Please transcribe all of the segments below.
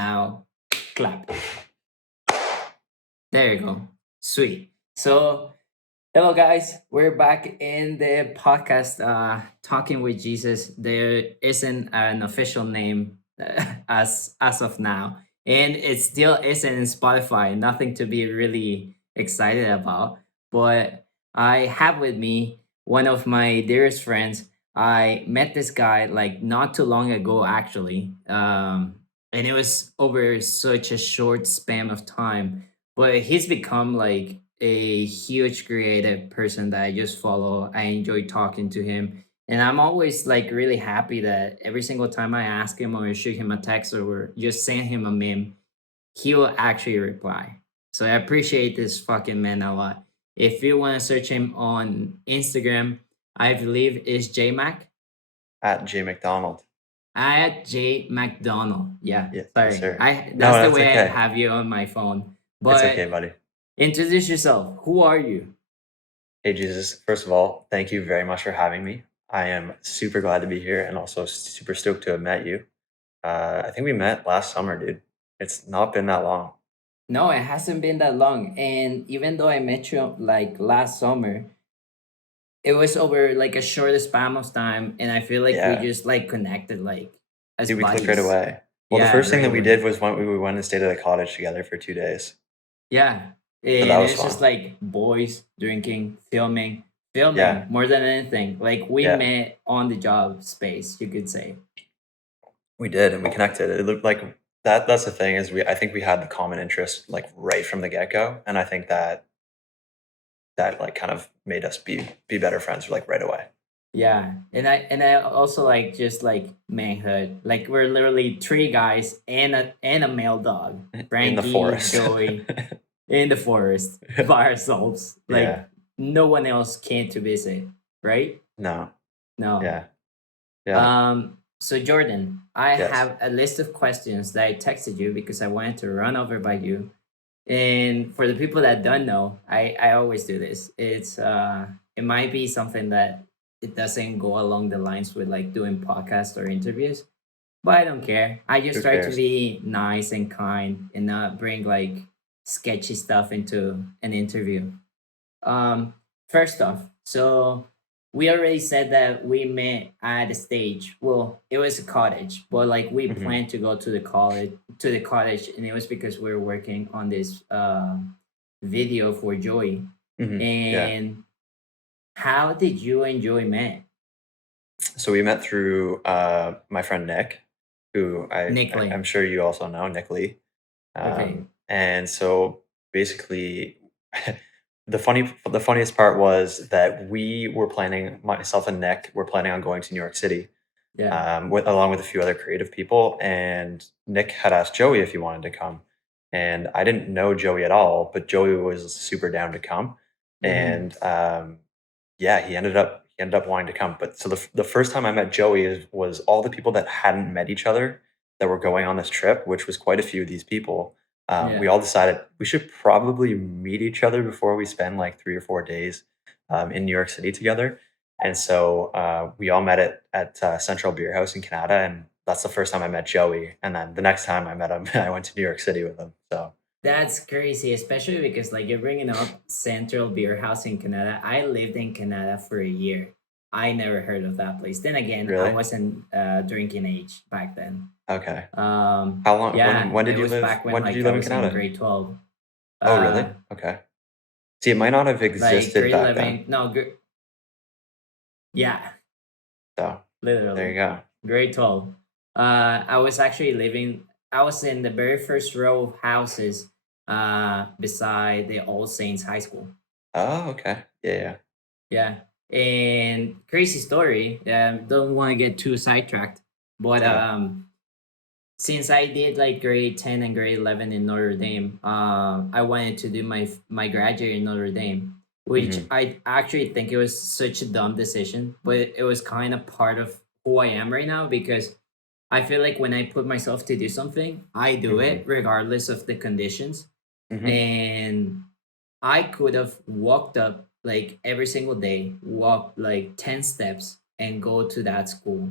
Now, clap. There you go. Sweet. So, hello guys. We're back in the podcast talking with Jesus. There isn't an official name as of now, and it still isn't in Spotify. Nothing to be really excited about. But I have with me one of my dearest friends. I met this guy like not too long ago actually. And it was over such a short span of time, but he's become like a huge creative person that I just follow. I enjoy talking to him. And I'm always like really happy that every single time I ask him or shoot him a text or just send him a meme, he will actually reply. So I appreciate this fucking man a lot. If you want to search him on Instagram, I believe is JMac At J McDonald. at J McDonald. Yeah, Yes, sorry. sir. I No, That's the that's way I okay. have you on my phone. It's okay, But buddy. introduce yourself. Who are you? Hey, Jesus. First of all, thank you very much for having me. I am super glad to be here and also super stoked to have met you. I think we met last summer, dude. It's not been that long. No, it hasn't been that long. And even though I met you like last summer, it was over like a short span of time. And I feel like we Yeah. just like connected like as Dude, we clicked right buddies. away. Well, the Yeah, first thing right that we away. did was we went and stayed at a cottage together for 2 days. Yeah. So that And was it's just fun. like boys drinking, filming Yeah. more than anything. Like we Yeah. met on the job space, you could say. We did, and we connected. It looked like that's the thing is I think we had the common interest like right from the get-go. And I think that like kind of made us be better friends like right away. Yeah, and I also like just like manhood. Like we're literally three guys and a male dog, In the Frankie, forest. Joey, in the forest by ourselves. Like Yeah. no one else came to visit, right? No. No. Yeah. Yeah. So Jordan, I Yes. have a list of questions that I texted you because I wanted to run over by you. And for the people that don't know, I always do this. It might be something that it doesn't go along the lines with like doing podcasts or interviews, but I don't care. I just Who try to cares? be nice and kind and not bring like sketchy stuff into an interview. Um, First off, so we already said that we met at a stage. Well, it was a cottage, but like we Mhm. planned to go to the cottage, and it was because we were working on this video for Joey. Mhm. Yeah. And how did you and Joey met? So we met through my friend Nick, who I'm Nickly. sure you also know, Nick Lee. Okay. And so basically, the funniest part was that we were planning, myself and Nick were planning on going to New York City, Yeah. along with a few other creative people. And Nick had asked Joey if he wanted to come, and I didn't know Joey at all, but Joey was super down to come, Mm-hmm. and yeah, he ended up wanting to come. But so the first time I met Joey was all the people that hadn't met each other that were going on this trip, which was quite a few of these people. We Yeah. all decided we should probably meet each other before we spend like 3 or 4 days in New York City together. And so we all met at Central Beer House in Canada, and that's the first time I met Joey. And then the next time I met him, I went to New York City with him. So That's crazy, especially because like you're bringing up Central Beer House in Canada. I lived in Canada for a year. I never heard of that place. Then again, I really, wasn't drinking age back then. okay. How long? When Yeah, when did it you was live? back when When did like you I live in was in Canada? grade 12. Oh, really? Uh, Okay. See, it might not have like existed grade back then. 11. No, yeah, So there you literally go. grade 12. I was actually living. I was in the very first row of houses beside the All Saints High School. Oh, okay. Yeah, yeah. Yeah. And crazy story. Don't want to get too sidetracked, but Okay. since I did like grade 10 and grade 11 in Notre Dame, I wanted to do my graduate in Notre Dame, which Mhm. I actually think it was such a dumb decision, but it was kind of part of who I am right now because I feel like when I put myself to do something, I do Mhm. it regardless of the conditions. Mhm. And I could have walked up like every single day, walk like 10 steps and go to that school.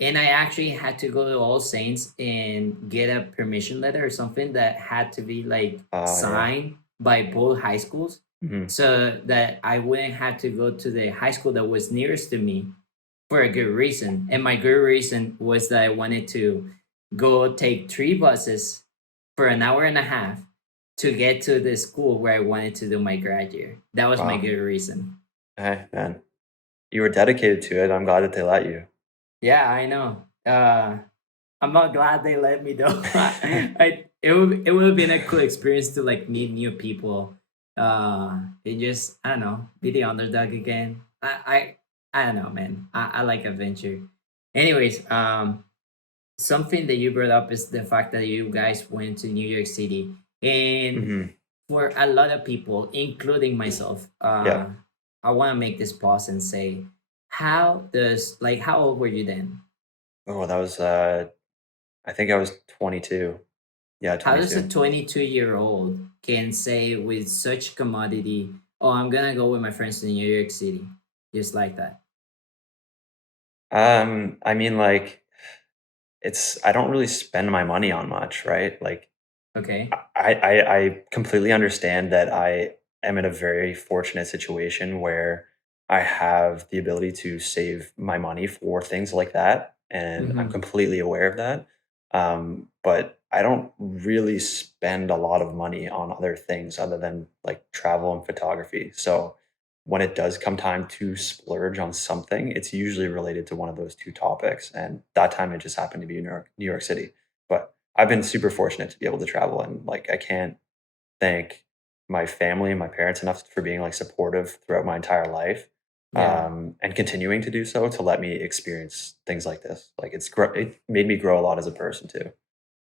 and I actually had to go to All Saints and get a permission letter or something that had to be like Yeah. signed by both high schools, Hmm. so that I wouldn't have to go to the high school that was nearest to me for a good reason. And my good reason was that I wanted to go take 3 buses for an hour and a half to get to the school where I wanted to do my grad year. That was my Wow. good reason. Hey, man, you were dedicated to it. I'm glad that they let you. Yeah, I know. I'm not glad they let me though. It would have been a cool experience to like meet new people. And just I don't know, be the underdog again. I don't know, man. I like adventure. Anyways, something that you brought up is the fact that you guys went to New York City, and Hmm. for a lot of people, including myself, Yeah. I want to make this pause and say, how old were you then? Oh, that was I think I was 22. Yeah, How does a 22. 22-year-old can say with such commodity, "Oh, I'm gonna go with my friends to New York City," just like that? I mean, like, I don't really spend my money on much, right? Like, Okay. I completely understand that I am in a very fortunate situation where I have the ability to save my money for things like that, and I'm Mm-hmm. completely aware of that. But I don't really spend a lot of money on other things other than like travel and photography. So when it does come time to splurge on something, it's usually related to one of those two topics, and that time it just happened to be New York City. But I've been super fortunate to be able to travel, and like I can't thank my family and my parents enough for being like supportive throughout my entire life, Yeah. and continuing to do so to let me experience things like this. Like it made me grow a lot as a person too.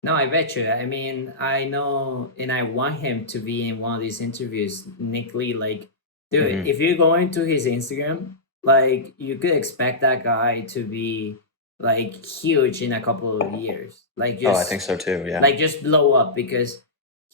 No, I bet you. I mean, I know, and I want him to be in one of these interviews. Nick Lee, like, dude, Hmm. if you go into his Instagram, like, you could expect that guy to be like huge in a couple of years. Oh, I think so too. Yeah. Like, just blow up because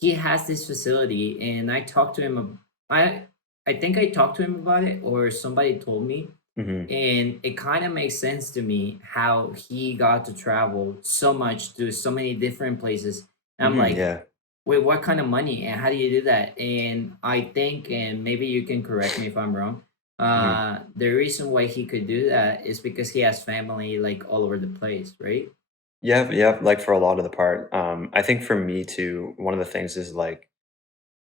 he has this facility, and I talked to him. I think I talked to him about it, or somebody told me, Hmm. and it kind of makes sense to me how he got to travel so much to so many different places. And I'm Hmm. like, Yeah. wait, what kind of money and how do you do that? And I think, and maybe you can correct me if I'm wrong, Hmm. the reason why he could do that is because he has family like all over the place, right? Yeah. Yeah. Like for a lot of the part, I think for me too, one of the things is like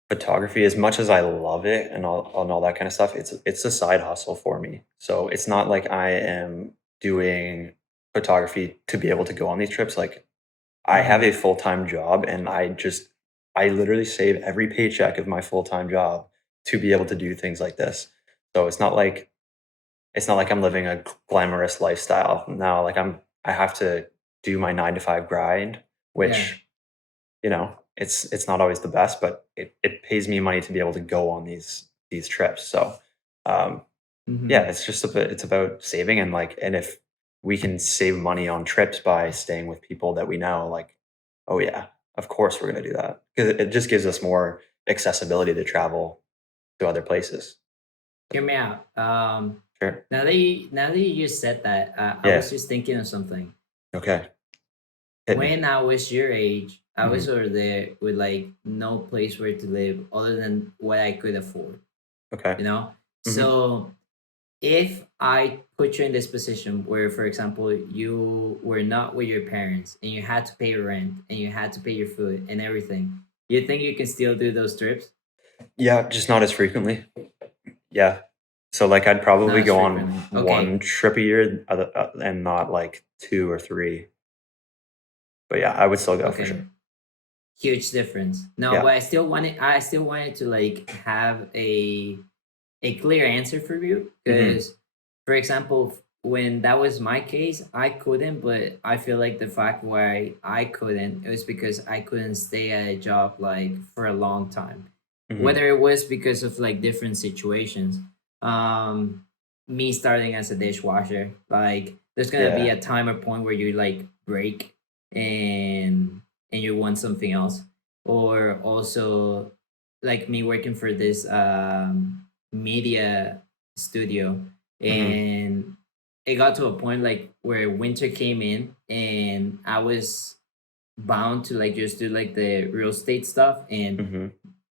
photography, as much as I love it and all that kind of stuff, it's a side hustle for me. So it's not like I am doing photography to be able to go on these trips. Like I have a Mm-hmm. full-time job, and I literally save every paycheck of my full-time job to be able to do things like this. So it's not like I'm living a glamorous lifestyle. No, like I have to do my 9 to 5 grind, Yeah. which it's not always the best, but it pays me money to be able to go on these trips. So, um, yeah, Mm-hmm. it's about saving, and like, and if we can save money on trips by staying with people that we know, like, oh yeah, of course we're gonna do that because it just gives us more accessibility to travel to other places. Hear me out. Sure. Now that you just said that, I Yeah. was just thinking of something. Okay. Hit me. When I was your age, I Hmm. was over there with like no place where to live other than what I could afford, Okay. you know? Hmm. So if I put you in this position where, for example, you were not with your parents and you had to pay your rent and you had to pay your food and everything, you think you can still do those trips? Yeah, just not as frequently. Yeah. So, like, I'd Not probably as go frequently. on Okay. 1 trip a year, and not, like, 2 or 3. But, yeah, I would still go for Okay. sure. Huge difference. No, Yeah. but I still wanted to like have a clear answer for you Mhm. because, for example, when that was my case, I couldn't, but I feel like the fact why I couldn't, it was because I couldn't stay at a job like for a long time, Mhm. whether it was because of like different situations. um Me starting as a dishwasher, like there's gonna be Yeah. a time or point where you like break and you want something else, or also like me working for this media studio, Mhm. and it got to a point like where winter came in and I was bound to like just do like the real estate stuff, and Hmm.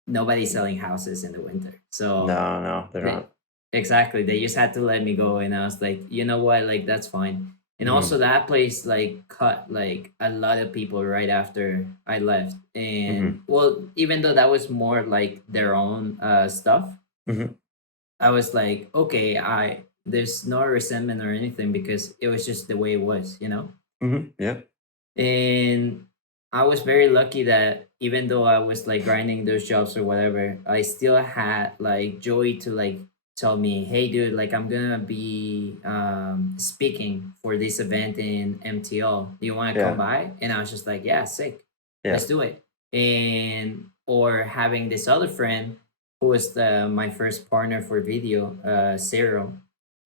nobody's selling houses in the winter. So No, no, they're they, not. exactly, they just had to let me go, and I was like, you know what, like that's fine. And Hmm. also that place like cut like a lot of people right after I left. Hmm. And well, even though that was more like their own stuff, Hmm. I was like, okay, I there's no resentment or anything because it was just the way it was, you know? Hmm. Yeah. And I was very lucky that even though I was like grinding those jobs or whatever, I still had like Joey to like tell me, hey dude, like I'm gonna be speaking for this event in MTL. Do you wanna come Yeah. by? And I was just like, yeah, sick. Yeah. Let's do it. And or having this other friend who was my first partner for video, Cyril,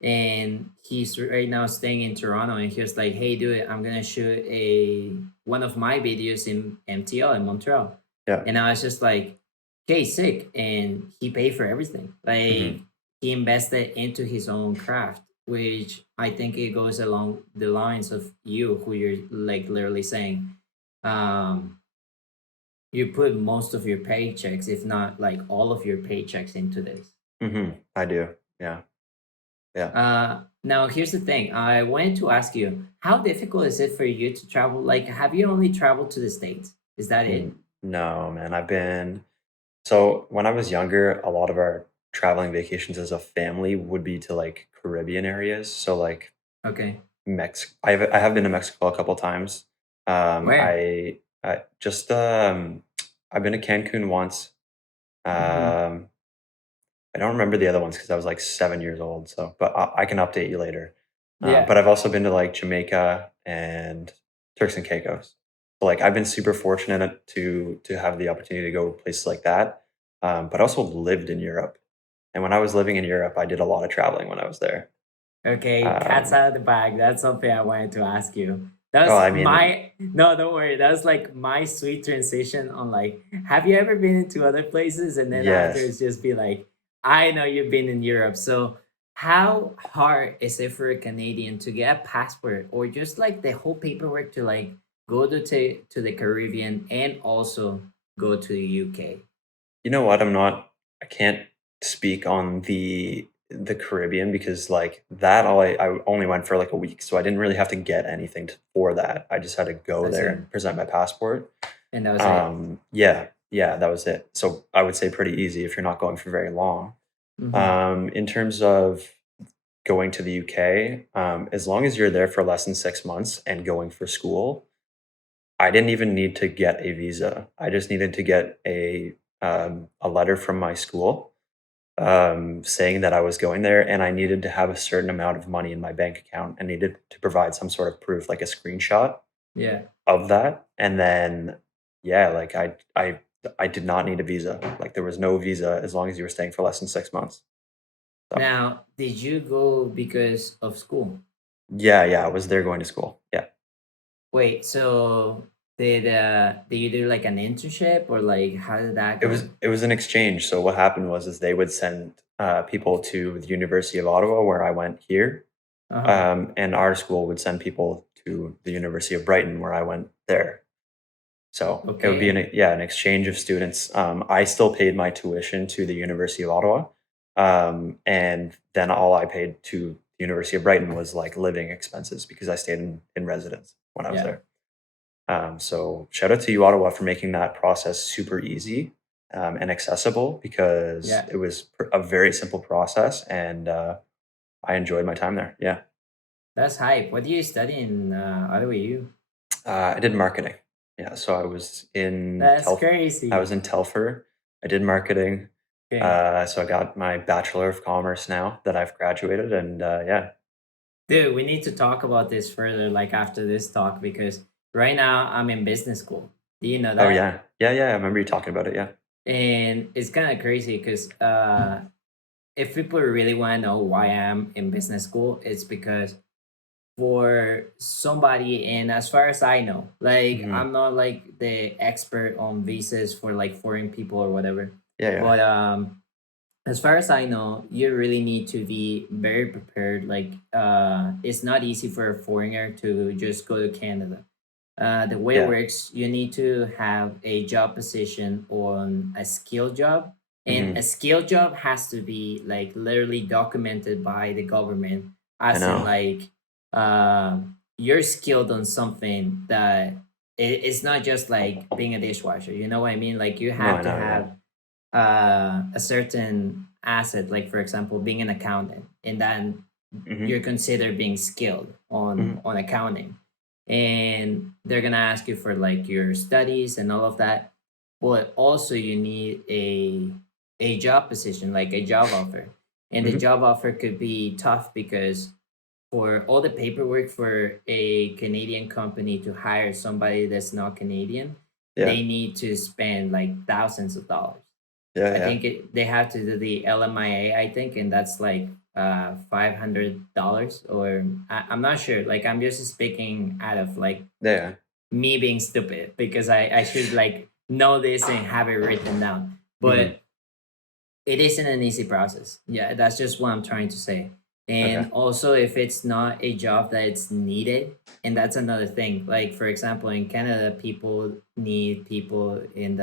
and he's right now staying in Toronto, and he was like, hey dude, I'm gonna shoot a one of my videos in MTL in Montreal. Yeah. And I was just like, okay, sick. And he paid for everything. Like Hmm. he invested into his own craft, which I think it goes along the lines of you, who you're like literally saying, um you put most of your paychecks, if not like all of your paychecks, into this. Hmm. I do. Yeah. Yeah. Now here's the thing. I wanted to ask you, how difficult is it for you to travel? Like, have you only traveled to the States? Is that it? No, man. So when I was younger, a lot of our traveling vacations as a family would be to like Caribbean areas. So like Okay. I have been to Mexico a couple times. Where? I just I've been to Cancun once. Hmm. Um, I don't remember the other ones because I was like 7 years old. So, but I can update you later. Yeah. But I've also been to like Jamaica and Turks and Caicos. So like I've been super fortunate to have the opportunity to go places like that. But I also lived in Europe, and when I was living in Europe, I did a lot of traveling when I was there. Okay. Cat's Um, out of the bag. That's something I wanted to ask you. well, That's I mean, my no, don't worry. That's like my sweet transition on like, have you ever been into other places? And then after yes. it's just be like, I know you've been in Europe. So how hard is it for a Canadian to get a passport or just like the whole paperwork to like go to the Caribbean and also go to the UK? You know what? I can't speak on the Caribbean because like that I only went for like a week, so I didn't really have to get anything for that. I just had to go I there see. and present my passport. And that was it. Yeah, yeah, that was it. So I would say pretty easy if you're not going for very long. Hmm. In terms of going to the UK, as long as you're there for less than 6 months and going for school, I didn't even need to get a visa. I just needed to get a letter from my school saying that I was going there, and I needed to have a certain amount of money in my bank account and needed to provide some sort of proof, like a screenshot Yeah. of that. And then, yeah, like I did not need a visa. Like there was no visa as long as you were staying for less than 6 months. So Now, did you go because of school? yeah, yeah, I was there going to school. Yeah. Wait, so did you do like an internship or like how did that It was go? it was an exchange. So what happened was is they would send people to the University of Ottawa where I went here, Uh-huh. and our school would send people to the University of Brighton where I went there. So it would be Okay. an exchange of students. I still paid my tuition to the University of Ottawa, and then all I paid to the University of Brighton was like living expenses because I stayed in residence when I was Yeah. there. So shout out to you, Ottawa, for making that process super easy and accessible because Yeah. it was a very simple process, and I enjoyed my time there. Yeah, That's hype. What do you study in Ottawa U? I did marketing. Yeah, so That's crazy. I was in Telfer. I did marketing. Okay. So I got my Bachelor of Commerce now that I've graduated, and yeah. Dude, we need to talk about this further like after this talk because right now I'm in business school. Do you know Oh that? yeah, yeah, yeah. I remember you talking about it. Yeah. And it's kind of crazy because if people really want to know why I'm in business school, it's because for somebody, and as far as I know, like Hmm. I'm not like the expert on visas for like foreign people or whatever, Yeah, yeah. but as far as I know, you really need to be very prepared. Like, it's not easy for a foreigner to just go to Canada. The way it Yeah. works, you need to have a job position on a skill job, and a Hmm. skill job has to be like literally documented by the government, I as in know. like, you're skilled on something that it's not just like being a dishwasher. You know what I mean? Like you No, have I to know. Yeah. have a certain asset, like for example, being an accountant, and then Hmm. you're considered being skilled Hmm. on accounting, and they're gonna ask you for like your studies and all of that, but also you need a job position, like a job offer, and the Hmm. job offer could be tough because for all the paperwork for a Canadian company to hire somebody that's not Canadian, Yeah. they need to spend like thousands of dollars. Yeah. I Yeah. think they have to do the LMIA, I think, and that's like $500, or I'm not sure. Like I'm just speaking out of like Yeah. me being stupid because I should like know this and have it written down. Hmm. But it isn't an easy process. Yeah, that's just what I'm trying to say. Okay. And also, if it's not a job that it's needed, and that's another thing. Like for example, in Canada, people need people in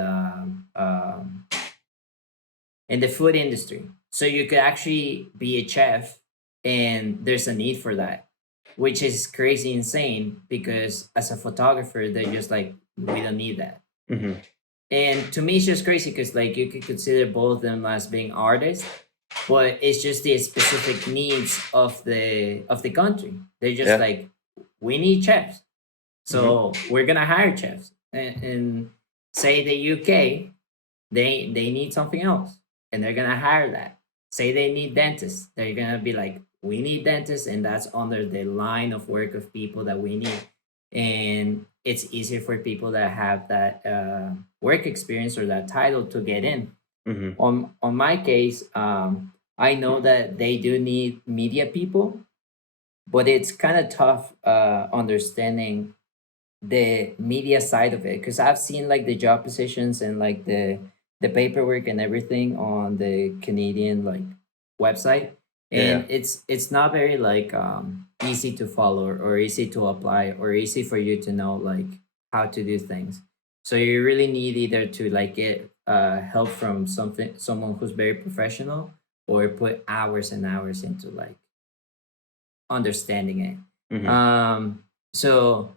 the food industry. So you could actually be a chef, and there's a need for that, which is crazy insane because as a photographer, they're just like, we don't need that. Hmm. And to me, it's just crazy because like you could consider both of them as being artists, but it's just the specific needs of the country. They're just Yeah. like, we need chefs, Hmm. so we're gonna hire chefs. And say the UK, they need something else, and they're gonna hire that. Say they need dentists, they're gonna be like, we need dentists, and that's under the line of work of people that we need. And it's easier for people that have that work experience or that title to get in. Hmm. On my case, I know that they do need media people, but it's kind of tough understanding the media side of it, because I've seen like the job positions and like the paperwork and everything on the Canadian like website, Yeah. and it's not very like easy to follow or easy to apply or easy for you to know like how to do things. So you really need either to like get help from someone who's very professional, or put hours and hours into like understanding it. Hmm. So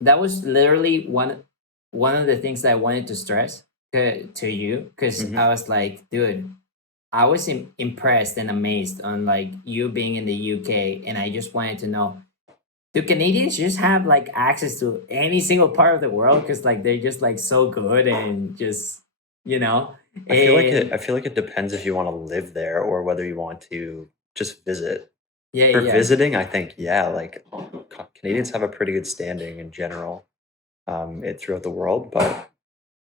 that was literally one of the things that I wanted to stress to you, because Hmm. I was like, dude, I was impressed and amazed on like you being in the UK, and I just wanted to know, do Canadians just have like access to any single part of the world? Because like they're just like so good and just you know I and feel like it depends if you want to live there or whether you want to just visit. yeah, For yeah. visiting, I think, yeah, like Canadians have a pretty good standing in general, throughout the world, but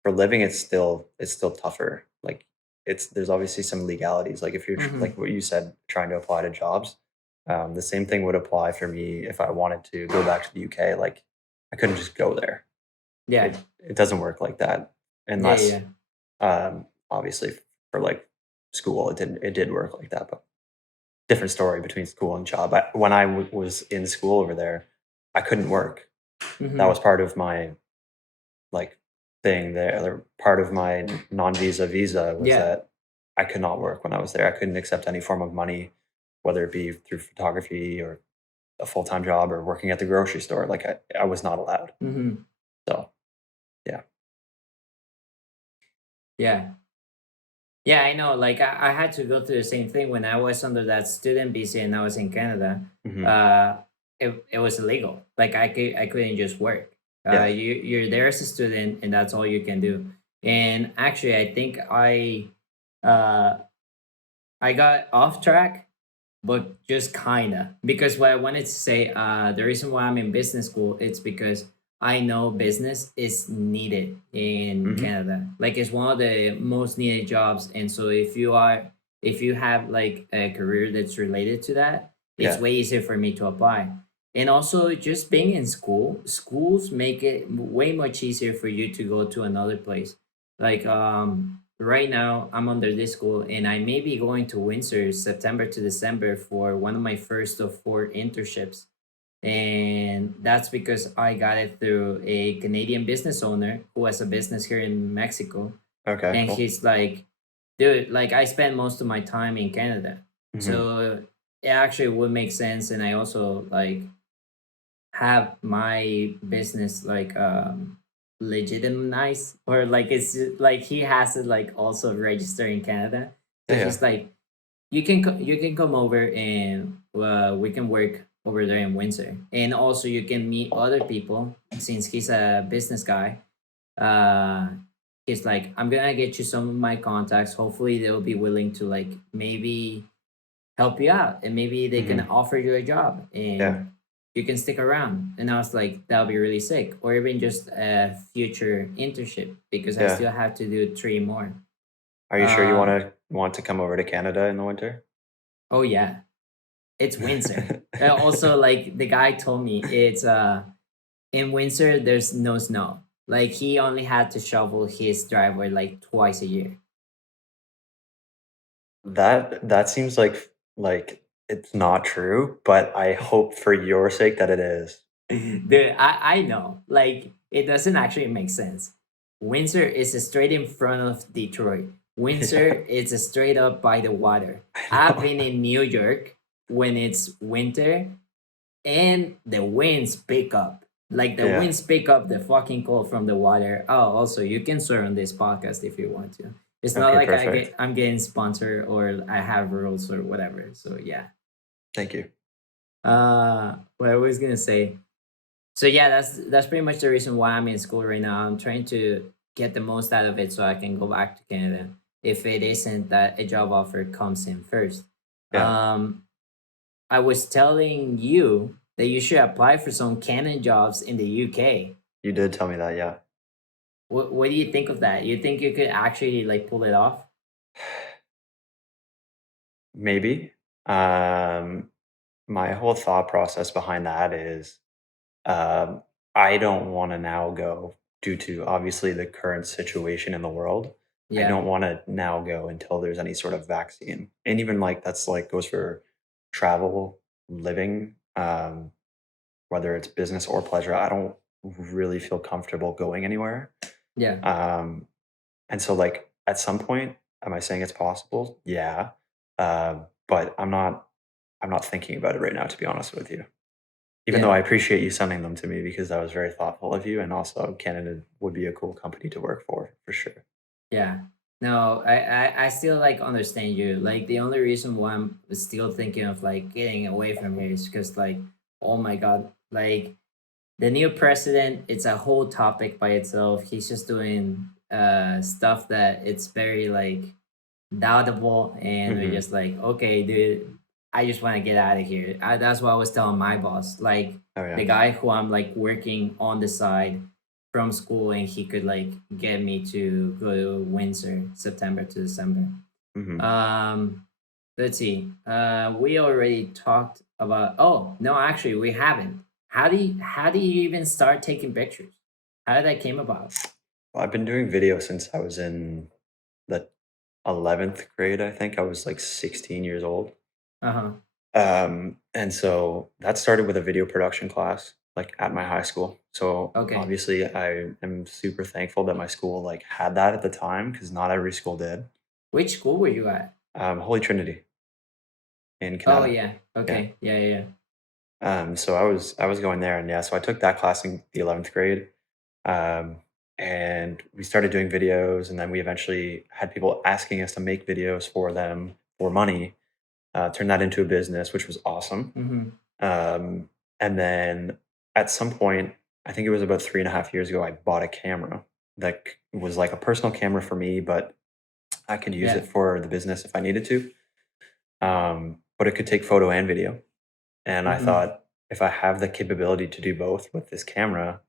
for living, it's still tougher. Like it's there's obviously some legalities. Like if you're like Hmm. what you said, trying to apply to jobs, the same thing would apply for me if I wanted to go back to the UK. Like I couldn't just go there. Yeah, It doesn't work like that yeah, unless yeah. obviously for like school it did work like that, but different story between school and job. When I was in school over there, I couldn't work. That was Hmm. part of my like thing there. Part of my non-visa visa was Yeah. that I could not work when I was there. I couldn't accept any form of money, whether it be through photography or a full-time job or working at the grocery store. Like I was not allowed. Hmm. So yeah. Yeah. Yeah, I know. Like I had to go through the same thing when I was under that student visa and I was in Canada. Hmm. Uh, it was illegal. Like I couldn't just work. Yeah. You're there as a student and that's all you can do. And actually, I think uh I got off track, but just kinda, because what I wanted to say, the reason why I'm in business school, it's because I know business is needed in Hmm. Canada. Like it's one of the most needed jobs, and so if you have like a career that's related to that, it's Yeah. way easier for me to apply. And also, just being in school, schools make it way much easier for you to go to another place. Like right now I'm under this school, and I may be going to Windsor September to December for one of my first of four internships. And that's because I got it through a Canadian business owner who has a business here in Mexico. Okay, And cool. he's like, dude, like I spend most of my time in Canada. Hmm. So it actually would make sense. And I also like have my business like legitimized, or like it's like he has to like also register in Canada. Yeah, So yeah. he's like, you can come over and we can work over there in Windsor, and also you can meet other people since he's a business guy. uh he's like, I'm gonna get you some of my contacts, hopefully they'll be willing to like maybe help you out, and maybe they can Hmm. offer you a job Yeah, and you can stick around. And I was like, that'll be really sick, or even just a future internship, because I yeah. still have to do three more. Are you sure you uh want to come over to Canada in the winter? oh yeah, it's Windsor. Also, like the guy told me, it's in Windsor there's no snow. Like he only had to shovel his driveway like twice a year. That seems like it's not true, but I hope for your sake that it is. I know, like it doesn't actually make sense. Windsor is straight in front of Detroit. Windsor Yeah, is straight up by the water. I I've know. been in New York when it's winter, and the winds pick up. Like the Yeah. winds pick up the fucking cold from the water. Oh, also you can swear on this podcast if you want to. It's not Okay, like perfect. I'm getting sponsored or I have rules or whatever. So yeah. Thank you. What I was gonna say. So yeah, that's pretty much the reason why I'm in school right now. I'm trying to get the most out of it so I can go back to Canada if it isn't that a job offer comes in first. Yeah, Um, I was telling you that you should apply for some canon jobs in the UK. you did tell me that, yeah. What do you think of that? You think you could actually like pull it off? Maybe. Um, my whole thought process behind that is, um, I don't wanna now go due to obviously the current situation in the world. I Yeah, don't wanna now go until there's any sort of vaccine. And even, like, that's, like, goes for travel, living, whether it's business or pleasure. I don't really feel comfortable going anywhere. yeah, Um, and so, like, at some point, am I saying it's possible? Yeah. But I'm not thinking about it right now, to be honest with you. Even though yeah. I appreciate you sending them to me because that was very thoughtful of you, and also Canada would be a cool company to work for sure. Yeah. No, I still like understand you. Like the only reason why I'm still thinking of like getting away from here is because like, oh my god, like the new president, it's a whole topic by itself. He's just doing stuff that it's very like doubtable, and we're Mhm. just like, okay, dude, I just want to get out of here. That's what I was telling my boss, like Oh, the yeah. guy who I'm like working on the side from school, and he could like get me to go to Windsor September to December. Mhm. Um, let's see. We already talked about. Oh no, actually, we haven't. How do you even start taking pictures? How did that came about? Well, I've been doing video since I was in the 11th grade, I think. I was, like, 16 years old. Uh huh. And so that started with a video production class, like, at my high school. So, Okay. obviously, I am super thankful that my school, like, had that at the time because not every school did. Which school were you at? Holy Trinity in Oh Canada. yeah. Yeah. Okay. Yeah. Yeah. Yeah. So I was going there, and yeah, so I took that class in the 11th grade, um, and we started doing videos, and then we eventually had people asking us to make videos for them for money, turned that into a business, which was awesome. Mm-hmm. Um, and then at some point, I think it was about 3.5 years ago, I bought a camera that was like a personal camera for me, but I could use Yeah. it for the business if I needed to. But it could take photo and video. And I Mm-hmm. thought, if I have the capability to do both with this camera,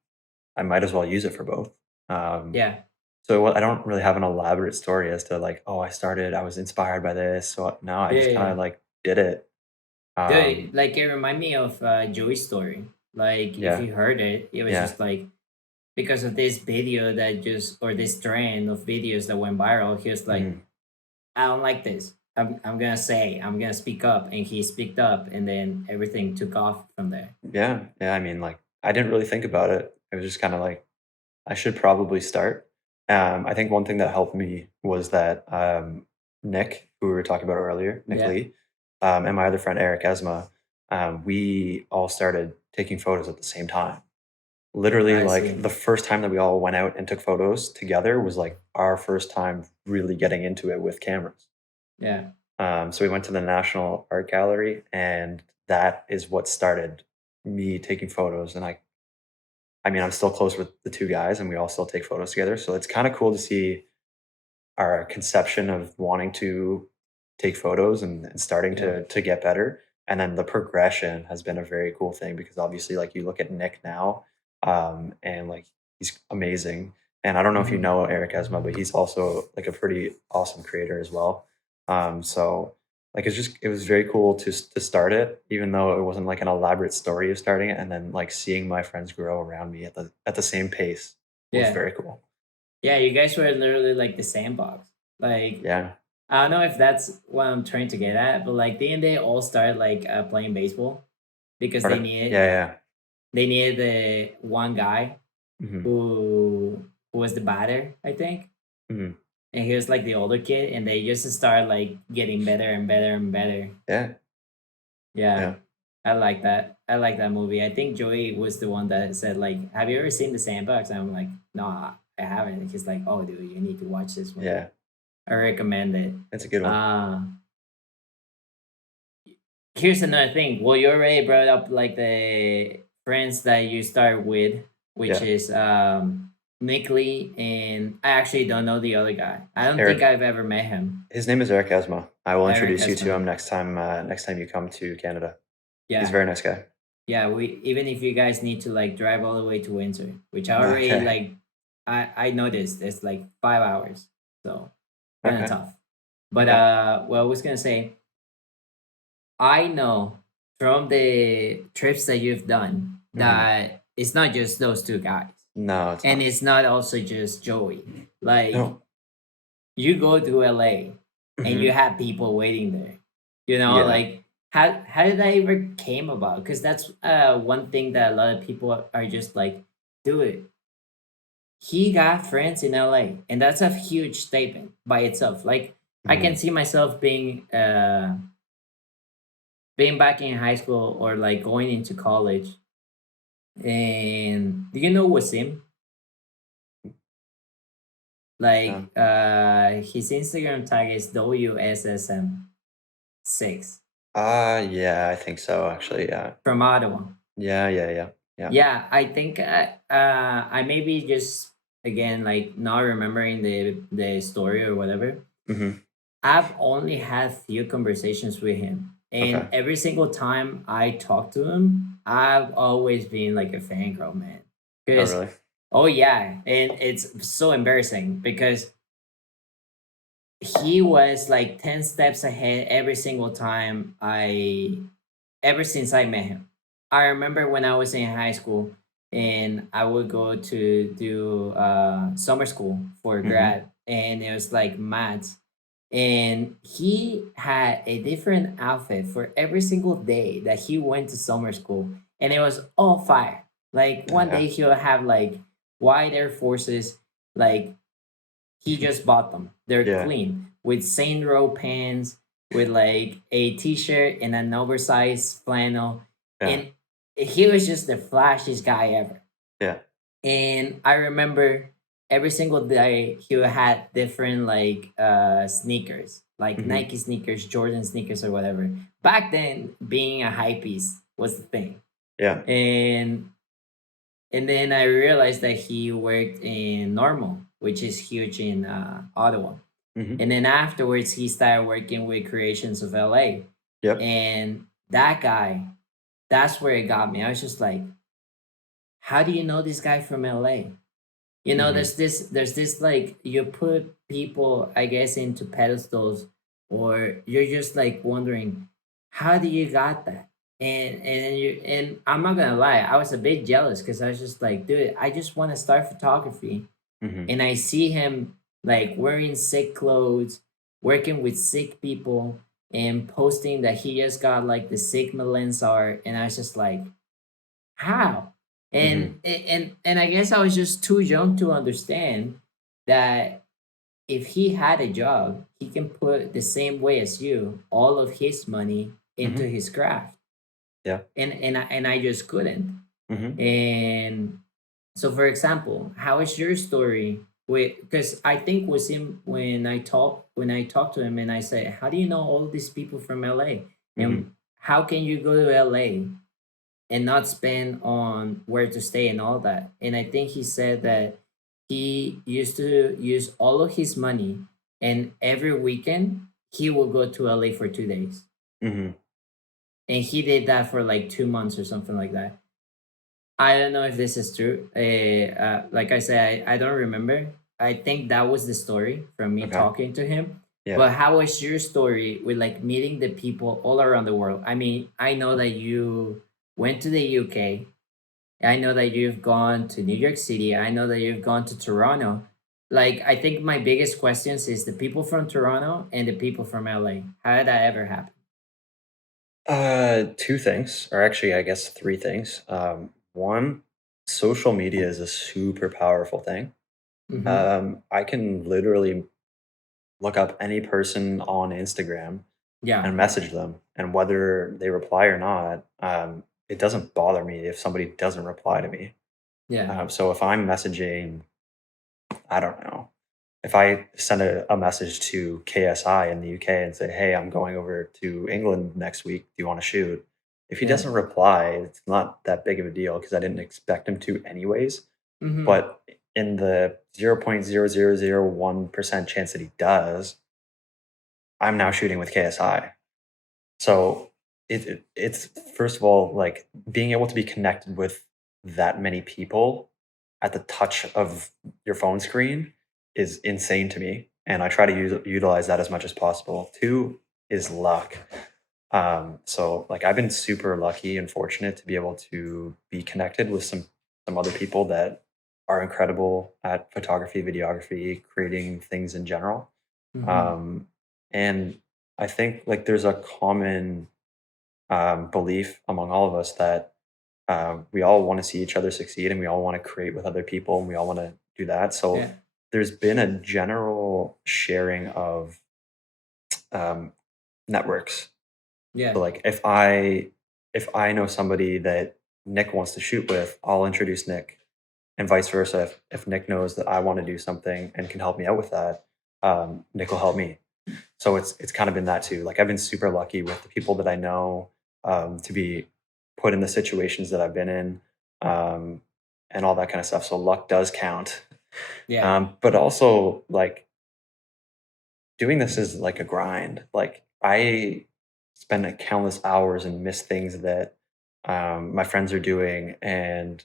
I might as well use it for both. Um, Yeah. so I don't really have an elaborate story as to like, oh, I was inspired by this. So no, I Yeah. just kind Yeah. of like did it. Dude, Um, like it remind me of Joey's story. Like if yeah, you heard it, it was yeah, just like because of this video that just, or this trend of videos that went viral, he was like, Mhm. I don't like this. I'm gonna say, I'm gonna speak up, and he speaked up, and then everything took off from there. Yeah, yeah, I mean, like, I didn't really think about it. It was just kinda like, I should probably start. I think one thing that helped me was that, Nick, who we were talking about earlier, Nick Yeah, Lee, and my other friend, Eric Esma, we all started taking photos at the same time. Literally, I like, see. the first time that we all went out and took photos together was, like, our first time really getting into it with cameras. Yeah. So we went to the National Art Gallery, and that is what started me taking photos. And I mean, I'm still close with the two guys, and we all still take photos together. So it's kind of cool to see our conception of wanting to take photos and starting Yeah. to get better. And then the progression has been a very cool thing because obviously, like you look at Nick now, and like he's amazing. And I don't know if you Mhm. know Eric Esma, but he's also like a pretty awesome creator as well. So like it was very cool to start it, even though it wasn't like an elaborate story of starting it, and then like seeing my friends grow around me at the same pace was Yeah. very cool. Yeah, you guys were literally like the sandbox. Like, Yeah. I don't know if that's what I'm trying to get at, but like they all started like playing baseball because Pardon? Yeah, yeah. they needed the one guy Mhm, who was the batter, I think, mhm. and he was like the older kid, and they just started like getting better and better and better. Yeah, Yeah, yeah. I like that. I like that movie. I think Joey was the one that said like, "Have you ever seen The Sandbox?" And I'm like, "No, I haven't." And he's like, "Oh, dude, you need to watch this movie. Yeah, I recommend it." it's a good one. Uh, Here's another thing. Well, you already brought up like the friends that you start with, which Yeah. is Nick Lee, and I actually don't know the other guy. I don't think Eric I've ever met him. his name is Eric Esma. I will Eric introduce you to Esma. him next time you come to Canada. He's a Yeah, very nice guy. yeah. We, even if you guys need to like drive all the way to Windsor, which I already Okay, like, I noticed it's like 5 hours, so kind of okay, tough. But okay. what I was gonna say, I know from the trips that you've done Mhm. that it's not just those two guys, No, it's and not. it's not also just Joey. Like, No. you go to LA and you Mhm. have people waiting there. You know, Yeah. like, how did that even came about? Because that's one thing that a lot of people are just like, dude, he got friends in LA, and that's a huge statement by itself. Like, I can Mhm. see myself being back in high school or like going into college. And do you know Wasim? Like, No. his Instagram tag is WSSM6 Yeah, I think so, actually, yeah. from Ottawa. Yeah, yeah, yeah. Yeah. Yeah, I think I maybe just again like not remembering the story or whatever. Mhm. I've only had few conversations with him, and Okay. every single time I talk to him, I've always been like a fangirl, man. Oh, Because, really? oh yeah, and it's so embarrassing because he was like 10 steps ahead every single time ever since I met him. I remember when I was in high school and I would go to do summer school for Mhm. grad, and it was like maths, and he had a different outfit for every single day that he went to summer school, and it was all fire. Like, one Yeah. day he'll have like white Air Forces, like, he just bought them. They're Yeah. clean with Saint Row pants, with like a t-shirt and an oversized flannel, Yeah. and he was just the flashiest guy ever. Yeah. And I remember every single day he had different like sneakers, like Mhm. Nike sneakers, Jordan sneakers, or whatever. Back then, being a high piece was the thing. Yeah. And then I realized that he worked in Normal, which is huge in Ottawa. Mhm. And then afterwards, he started working with Creations of LA. Yep. And that guy, that's where it got me. I was just like, how do you know this guy from LA? You know, Mhm. there's this like, you put people, I guess, into pedestals, or you're just like wondering, how do you got that? And I'm not gonna lie, I was a bit jealous because I was just like, dude, I just want to start photography, Mhm. and I see him like wearing sick clothes, working with sick people, and posting that he just got like the Sigma lens art, and I was just like, how? Mhm. And I guess I was just too young to understand that if he had a job, he can put the same way as you all of his money into Mhm. his craft, Yeah. and I just couldn't. Mhm. And so, for example, how is your story? Because I think was him when I talked to him and I said, "How do you know all these people from LA? Mhm. And how can you go to LA and not spend on where to stay and all that?" And I think he said that he used to use all of his money, and every weekend he will go to LA for 2 days, Mhm. and he did that for like 2 months or something like that. I don't know if this is true. Like I said, I don't remember. I think that was the story from me Okay. talking to him. Yeah. But how was your story with like meeting the people all around the world? I mean, I know that you went to the UK. I know that you've gone to New York City. I know that you've gone to Toronto. Like, I think my biggest questions is the people from Toronto and the people from LA. How did that ever happen? Two things, or actually, I guess three things. One, social media is a super powerful thing. Mm-hmm. I can literally look up any person on Instagram Yeah. and message them, and whether they reply or not, it doesn't bother me if somebody doesn't reply to me. Yeah. So if I'm messaging, I don't know, if I send a message to KSI in the UK and say, "Hey, I'm going over to England next week. Do you want to shoot?" If he Yeah. doesn't reply, it's not that big of a deal because I didn't expect him to anyways. Mm-hmm. But in the 0.0001% chance that he does, I'm now shooting with KSI. So it's first of all like being able to be connected with that many people at the touch of your phone screen is insane to me, and I try to utilize that as much as possible. Two is luck. So like I've been super lucky and fortunate to be able to be connected with some other people that are incredible at photography, videography, creating things in general. Mm-hmm. Um, and I think like there's a common belief among all of us that we all want to see each other succeed and we all want to create with other people and we all want to do that. So Yeah. there's been a general sharing of um, networks. Yeah. So like if I know somebody that Nick wants to shoot with, I'll introduce Nick, and vice versa. If Nick knows that I want to do something and can help me out with that, Nick will help me. So it's kind of been that too. Like I've been super lucky with the people that I know, to be put in the situations that I've been in, um, and all that kind of stuff. So luck does count. Yeah. But also like doing this is like a grind. Like I spend countless hours and miss things that my friends are doing, and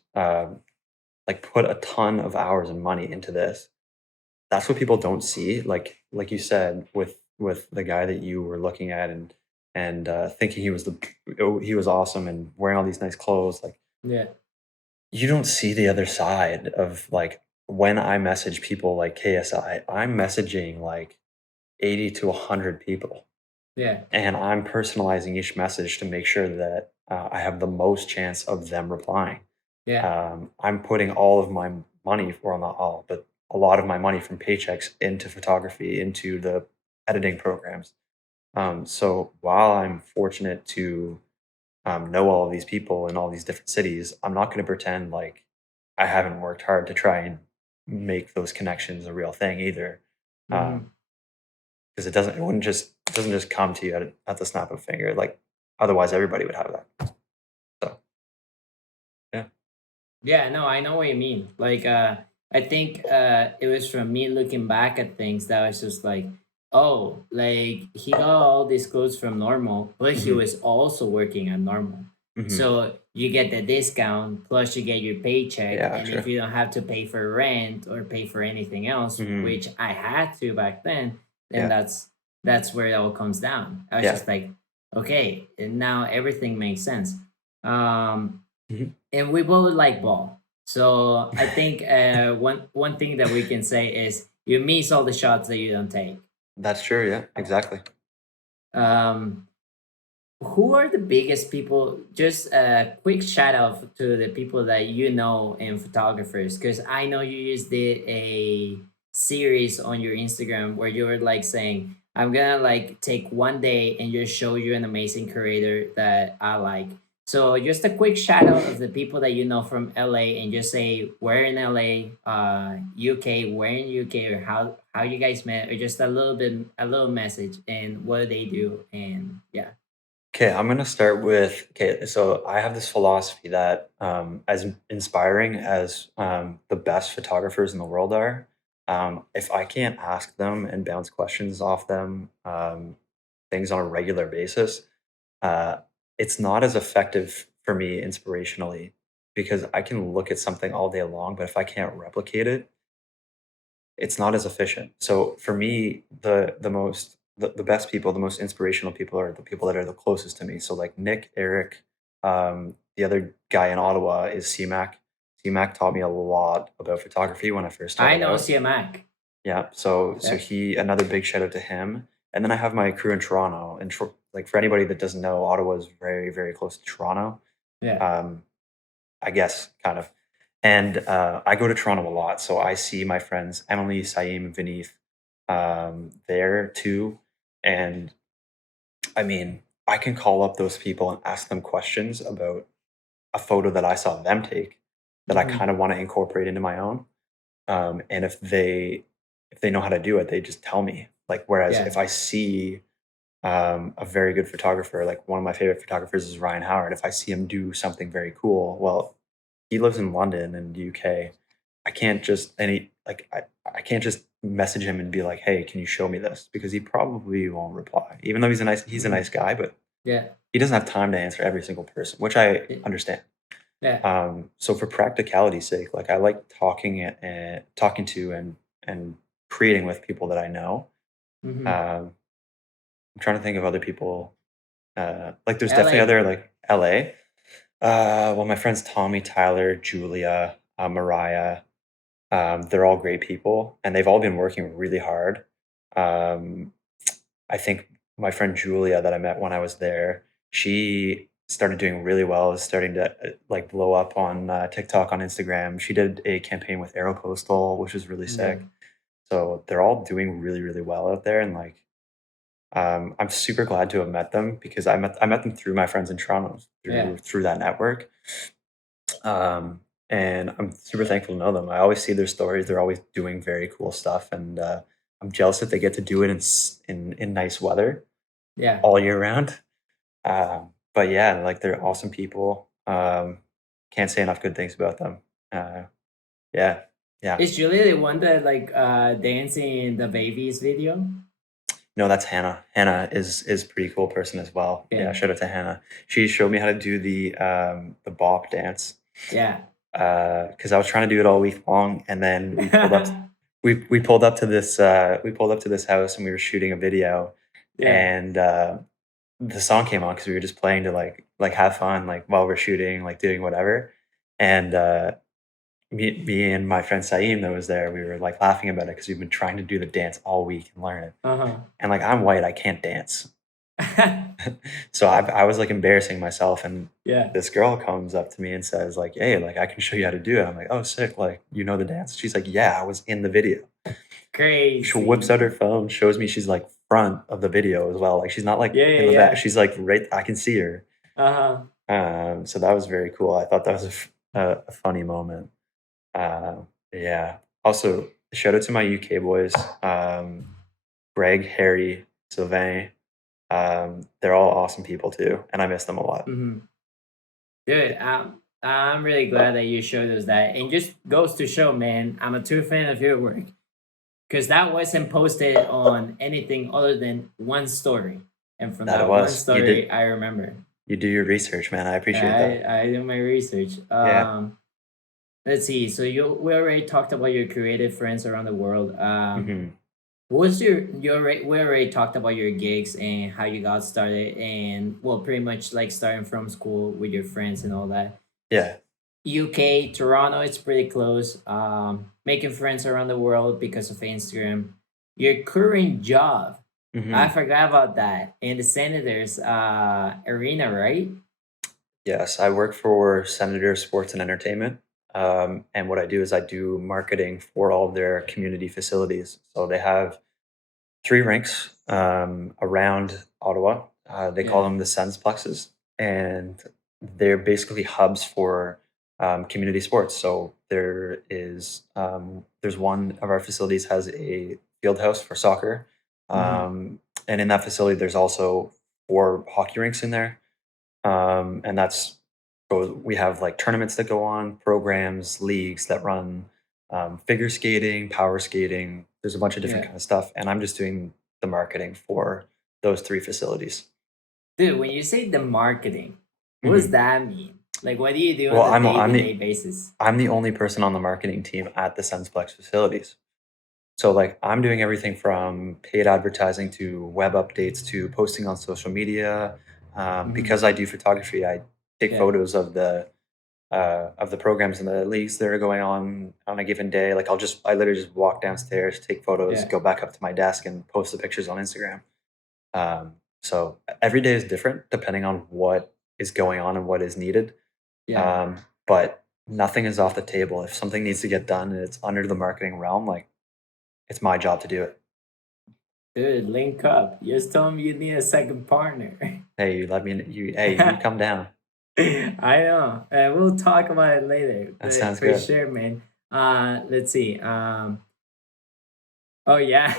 like put a ton of hours and money into this. That's what people don't see. Like you said with the guy that you were looking at and thinking he was awesome and wearing all these nice clothes. Like Yeah. you don't see the other side of like when I message people like KSI, I'm messaging like 80 to 100 people, Yeah. and I'm personalizing each message to make sure that I have the most chance of them replying. Yeah. I'm putting all of my money, well, not all, but a lot of my money from paychecks into photography, into the editing programs. So while I'm fortunate to know all of these people in all these different cities, I'm not going to pretend like I haven't worked hard to try and make those connections a real thing either. Mm-hmm. Because it doesn't just come to you at the snap of a finger. Like otherwise, everybody would have that. So yeah. Yeah, no, I know what you mean. Like, I think it was from me looking back at things that was just like, oh, like he got all these clothes from Normal, but he Hmm. was also working at Normal. Hmm. So you get the discount, plus you get your paycheck, Yeah, and if sure. you don't have to pay for rent or pay for anything else, Hmm. which I had to back then Yeah, that's where it all comes down. I was yeah. just like, Okay, and now everything makes sense. Um, Mhm. and we both like ball. So I think one thing that we can say is you miss all the shots that you don't take. That's true. Yeah, exactly. Um, who are the biggest people? Just a quick shout out to the people that you know and photographers, because I know you just did a series on your Instagram where you were like saying, "I'm gonna like take one day and just show you an amazing creator that I like." So just a quick shout out of the people that you know from LA, and just say where in LA, UK, where in UK, or how you guys met, or just a little bit, a little message, and what they do, and yeah. Okay, I'm gonna start with okay. So I have this philosophy that as inspiring as the best photographers in the world are, if I can't ask them and bounce questions off them, things on a regular basis, uh, it's not as effective for me inspirationally because I can look at something all day long, but if I can't replicate it, it's not as efficient. So for me, the best people, the most inspirational people are the people that are the closest to me. So like Nick, Eric, the other guy in Ottawa is CMAC. CMAC taught me a lot about photography when I first I started know out. Siamak. Yeah. So Yeah. he another big shout out to him. And then I have my crew in Toronto. And like for anybody that doesn't know, Ottawa is very, very close to Toronto. Yeah. Um, I guess kind of. And I go to Toronto a lot, so I see my friends Emily, Sayem, and Vineeth there too. And I mean, I can call up those people and ask them questions about a photo that I saw them take that I kind Hmm. of want to incorporate into my own. And if they know how to do it, they just tell me. Like whereas Yeah. if I see a very good photographer, like one of my favorite photographers is Ryan Howard. If I see him do something very cool, well, he lives in London and UK. I can't just any like I can't just message him and be like, "Hey, can you show me this?" Because he probably won't reply. Even though he's a Hmm. nice guy, but Yeah. he doesn't have time to answer every single person, which I understand. Yeah. So for practicality's sake, like I like talking to and creating with people that I know. Hmm. Um, I'm trying to think of other people. Like there's definitely LA. other like LA. Well, my friends Tommy, Tyler, Julia, Mariah, they're all great people, and they've all been working really hard. Um, I think my friend Julia that I met when I was there, she started doing really well, is starting to like blow up on TikTok, on Instagram. She did a campaign with Aeropostal, which is really Yeah. sick. So they're all doing really, really well out there, and like I'm super glad to have met them because I met them through my friends in Toronto Yeah. through that network. And I'm super thankful to know them. I always see their stories. They're always doing very cool stuff, and I'm jealous that they get to do it in nice weather Yeah. all year round. But yeah, like they're awesome people. Can't say enough good things about them. Uh, yeah, yeah. Is Julia the one that like dancing in the babies video? No, that's Hannah. Hannah is a pretty cool person as well. Yeah, Okay. shout out to Hannah. She showed me how to do the bop dance Yeah. because I was trying to do it all week long, and then we pulled up to this house and we were shooting a video, Yeah. and the song came on because we were just playing to like have fun like while we're shooting like doing whatever, and me and my friend Saeem that was there, we were like laughing about it because we've been trying to do the dance all week and learn it, Uh and like I'm white, I can't dance. huh. So I was like embarrassing myself, and Yeah. this girl comes up to me and says like, "Hey, like I can show you how to do it." I'm like, "Oh, sick! Like you know the dance?" She's like, "Yeah, I was in the video." She whips Crazy. out her phone, shows me she's like front of the video as well. Like she's not like Yeah. Yeah. in the back. Yeah. She's like right. I can see her. Uh huh. So that was very cool. I thought that was a funny moment. Uh, yeah. Also, shout out to my UK boys, Greg, Harry, Sylvain. They're all awesome people too, and I miss them a lot. Hmm. Dude, I'm really glad that you showed us that, and just goes to show, man, I'm a true fan of your work because that wasn't posted on anything other than one story, and from That it that one was. story, I remember. You do your research, man. I appreciate that. I do my research. Yeah. Let's see. So we already talked about your creative friends around the world. Mhm. What's we already talked about your gigs and how you got started, and well, pretty much like starting from school with your friends and all that. Yeah. UK, Toronto, it's pretty close. Making friends around the world because of Instagram. Your current job, I Hmm. forgot about that. In the Senators arena, right? Yes, I work for Senator Sports and Entertainment. And what I do is I do marketing for all of their community facilities. So they have three rinks around Ottawa. They call Yeah. them the Sens Plexes, and they're basically hubs for community sports. So there's one of our facilities has a field house for soccer, Mm-hmm. and in that facility there's also four hockey rinks in there, and that's so we have like tournaments that go on, programs, leagues that run, figure skating, power skating. There's a bunch of different Yeah. kind of stuff, and I'm just doing the marketing for those three facilities. Dude, when you say the marketing, what does Hmm. that mean? Like, what do you do on Well, the I'm day I'm to day the basis? I'm the only person on the marketing team at the Sensplex facilities. So like I'm doing everything from paid advertising to web updates to posting on social media. Mm-hmm. Because I do photography, I take Yeah. photos of the programs and the leagues that are going on a given day. Like I literally just walk downstairs, take photos, Yeah. go back up to my desk, and post the pictures on Instagram. So every day is different depending on what is going on and what is needed. Yeah. But nothing is off the table. If something needs to get done and it's under the marketing realm, like it's my job to do it. Dude, link up. You just told me you need a second partner. Hey, you come down. I know. We'll talk about it later, That but sounds for good. sure, man. Let's see. Oh yeah,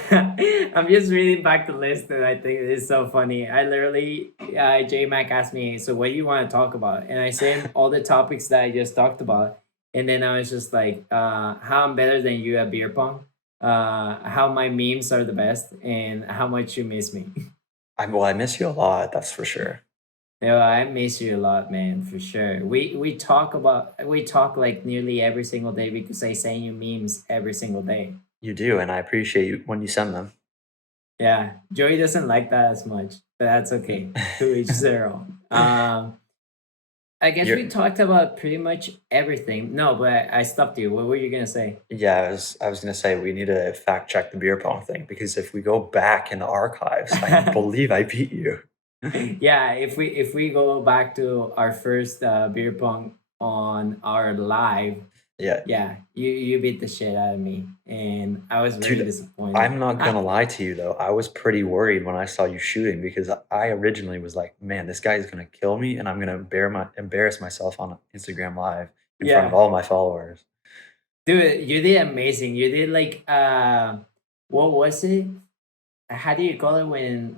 I'm just reading back the list, and I think it is so funny. I literally, J Mac asked me, "So what do you want to talk about?" And I said all the topics that I just talked about, and then I was just like, "How I'm better than you at beer pong, how my memes are the best, and how much you miss me." I miss you a lot. That's for sure. No, I miss you a lot, man, for sure. We talk like nearly every single day because I send you memes every single day. You do, and I appreciate you when you send them. Yeah, Joey doesn't like that as much, but that's okay. To each their own. I guess You're we talked about pretty much everything. No, but I stopped you. What were you gonna say? Yeah, I was gonna say we need to fact check the beer pong thing because if we go back in the archives, I believe I beat you. Yeah, if we go back to our first beer pong on our live, Yeah, yeah, you beat the shit out of me, and I was very dude, disappointed. I'm not I, gonna lie to you though. I was pretty worried when I saw you shooting because I originally was like, man, this guy is gonna kill me, and I'm gonna embarrass myself on Instagram Live in front of yeah, all my followers. dude, you did amazing. You did like what was it? How do you call it when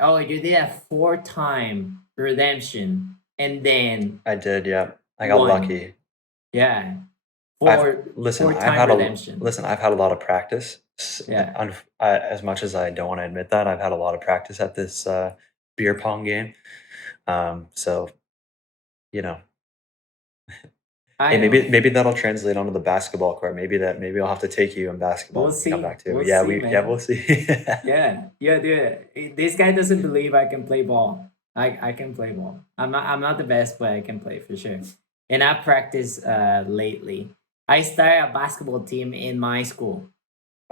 oh, you did a four-time redemption and then I did, yeah. I got won. lucky. Yeah, I've four listen. I've four-time had a redemption. listen. I've had a lot of practice. Yeah. As much as I don't want to admit that, I've had a lot of practice at this beer pong game. So you know, hey, I know. maybe that'll translate onto the basketball court. Maybe I'll have to take you in basketball We'll when we come see. back too. We'll see, We'll man. see. Yeah. Yeah, dude. This guy doesn't believe I can play ball. I can play ball. I'm not the best, but I can play for sure. And I practice lately. I started a basketball team in my school.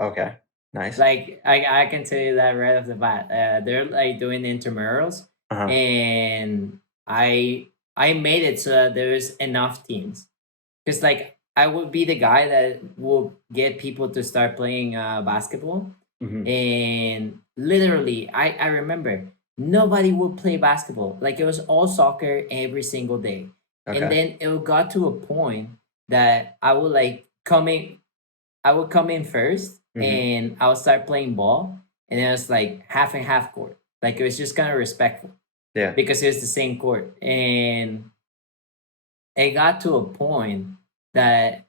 Okay, nice. Like I can tell you that right off the bat. They're like doing intramurals, Uh huh. and I made it so that there's enough teams. Because like I would be the guy that will get people to start playing basketball, Hmm. and literally I remember nobody would play basketball. Like it was all soccer every single day, and Okay. then it got to a point that I would come in first Hmm. and I would start playing ball, and it was like half and half court. Like it was just kind of respectful Yeah. because it was the same court. And it got to a point that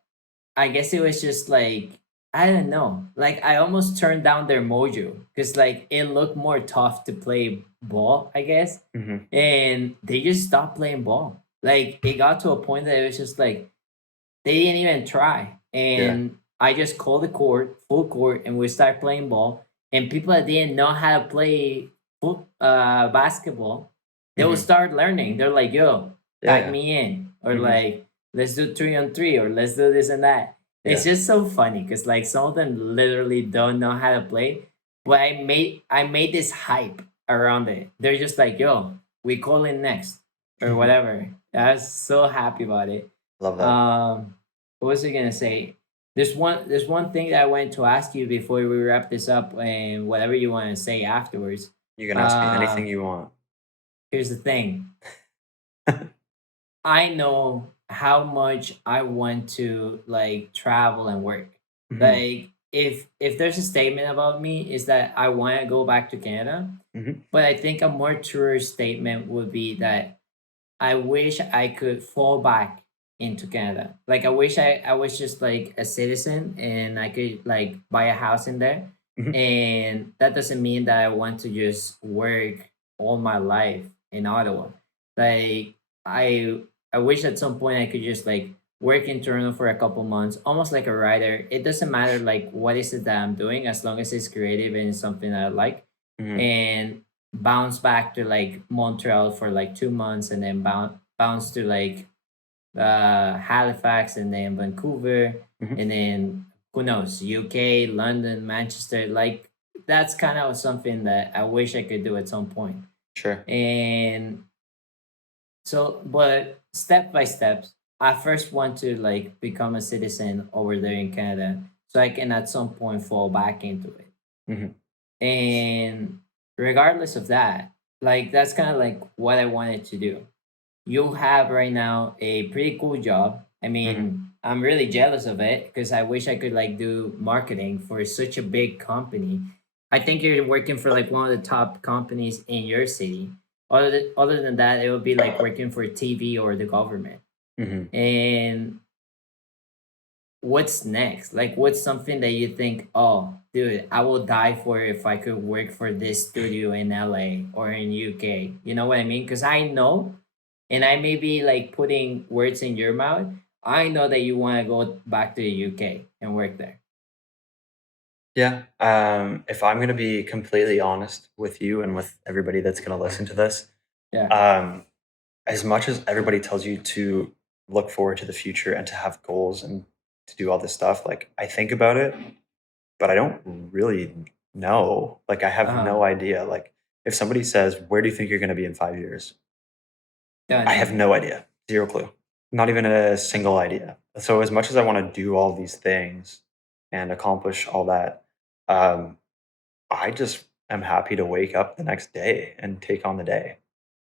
I guess it was just like, I don't know. Like I almost turned down their mojo because like it looked more tough to play ball, I guess. Hmm. And they just stopped playing ball. Like it got to a point that it was just like they didn't even try. Yeah. And I just call the court, full court, and we start playing ball. And people that didn't know how to play basketball, they will Mhm. start learning. They're like, "Yo, Yeah, tag yeah. me in," or Mhm. like, "Let's do 3 on 3," or "Let's do this and that." It's Yeah. just so funny because like some of them literally don't know how to play, but I made this hype around it. They're just like, "Yo, we call in next," or Mhm. whatever. I was so happy about it. Love that. Um, what was I gonna say? There's one thing that I wanted to ask you before we wrap this up, and whatever you want to say afterwards. You can ask me Uh, anything you want. Here's the thing. I know how much I want to like travel and work. Mhm. Like if there's a statement about me is that I want to go back to Canada, Mhm. but I think a more truer statement would be that I wish I could fall back into Canada. Like I wish I was just like a citizen and I could like buy a house in there. Mhm. And that doesn't mean that I want to just work all my life in Ottawa. Like I I wish at some point I could just like work in Toronto for a couple months, almost like a writer. It doesn't matter like what is it that I'm doing as long as it's creative and it's something that I like. Mhm. And bounce back to like Montreal for like 2 months and then bounce to like Halifax and then Vancouver Mhm. and then who knows UK, London, Manchester. Like that's kind of something that I wish I could do at some point. Sure. And so, but step by steps, I first want to like become a citizen over there in Canada so I can at some point fall back into it. Mhm. And regardless of that, like that's kind of like what I wanted to do. You have right now a pretty cool job. I Mhm. mean, I'm really jealous of it because I wish I could like do marketing for such a big company. I think you're working for like one of the top companies in your city. Other than that, it would be like working for TV or the government. Mhm. And what's next? Like, what's something that you think, oh, dude, I will die for it if I could work for this studio in LA or in UK? You know what I mean? Because I know, and I may be like putting words in your mouth. I know that you want to go back to the UK and work there. Yeah. If I'm gonna be completely honest with you and with everybody that's gonna listen to this, Yeah. um, as much as everybody tells you to look forward to the future and to have goals and to do all this stuff, like I think about it, but I don't really know. Like I Uh have huh. no idea. Like if somebody says, "Where do you think you're gonna be in 5 years?" Don't I have know. no idea. Zero clue. Not even a single idea. So as much as I want to do all these things and accomplish all that, um, I just am happy to wake up the next day and take on the day.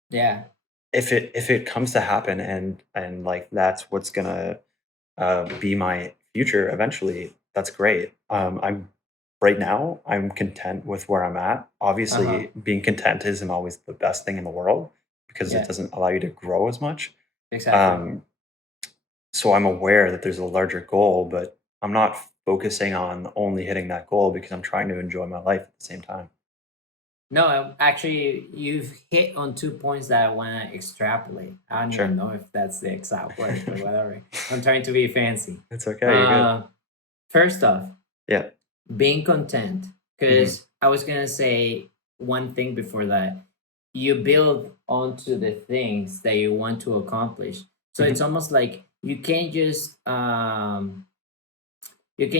Yeah. If it comes to happen and like that's what's gonna be my future eventually, that's great. I'm right now I'm content with where I'm at. Uh huh. Obviously, being content isn't always the best thing in the world because it Yeah. doesn't allow you to grow as much. Exactly. Um, so I'm aware that there's a larger goal, but I'm not focusing on only hitting that goal because I'm trying to enjoy my life at the same time. No, actually, you've hit on 2 points that I want to extrapolate. I don't even Sure. know if that's the exact word, but whatever. I'm trying to be fancy. It's okay. You're good. Uh, First off, Yeah. being content, Mhm. because I was gonna say one thing before that. You build onto the things that you want to accomplish. So it's Mhm. almost like you can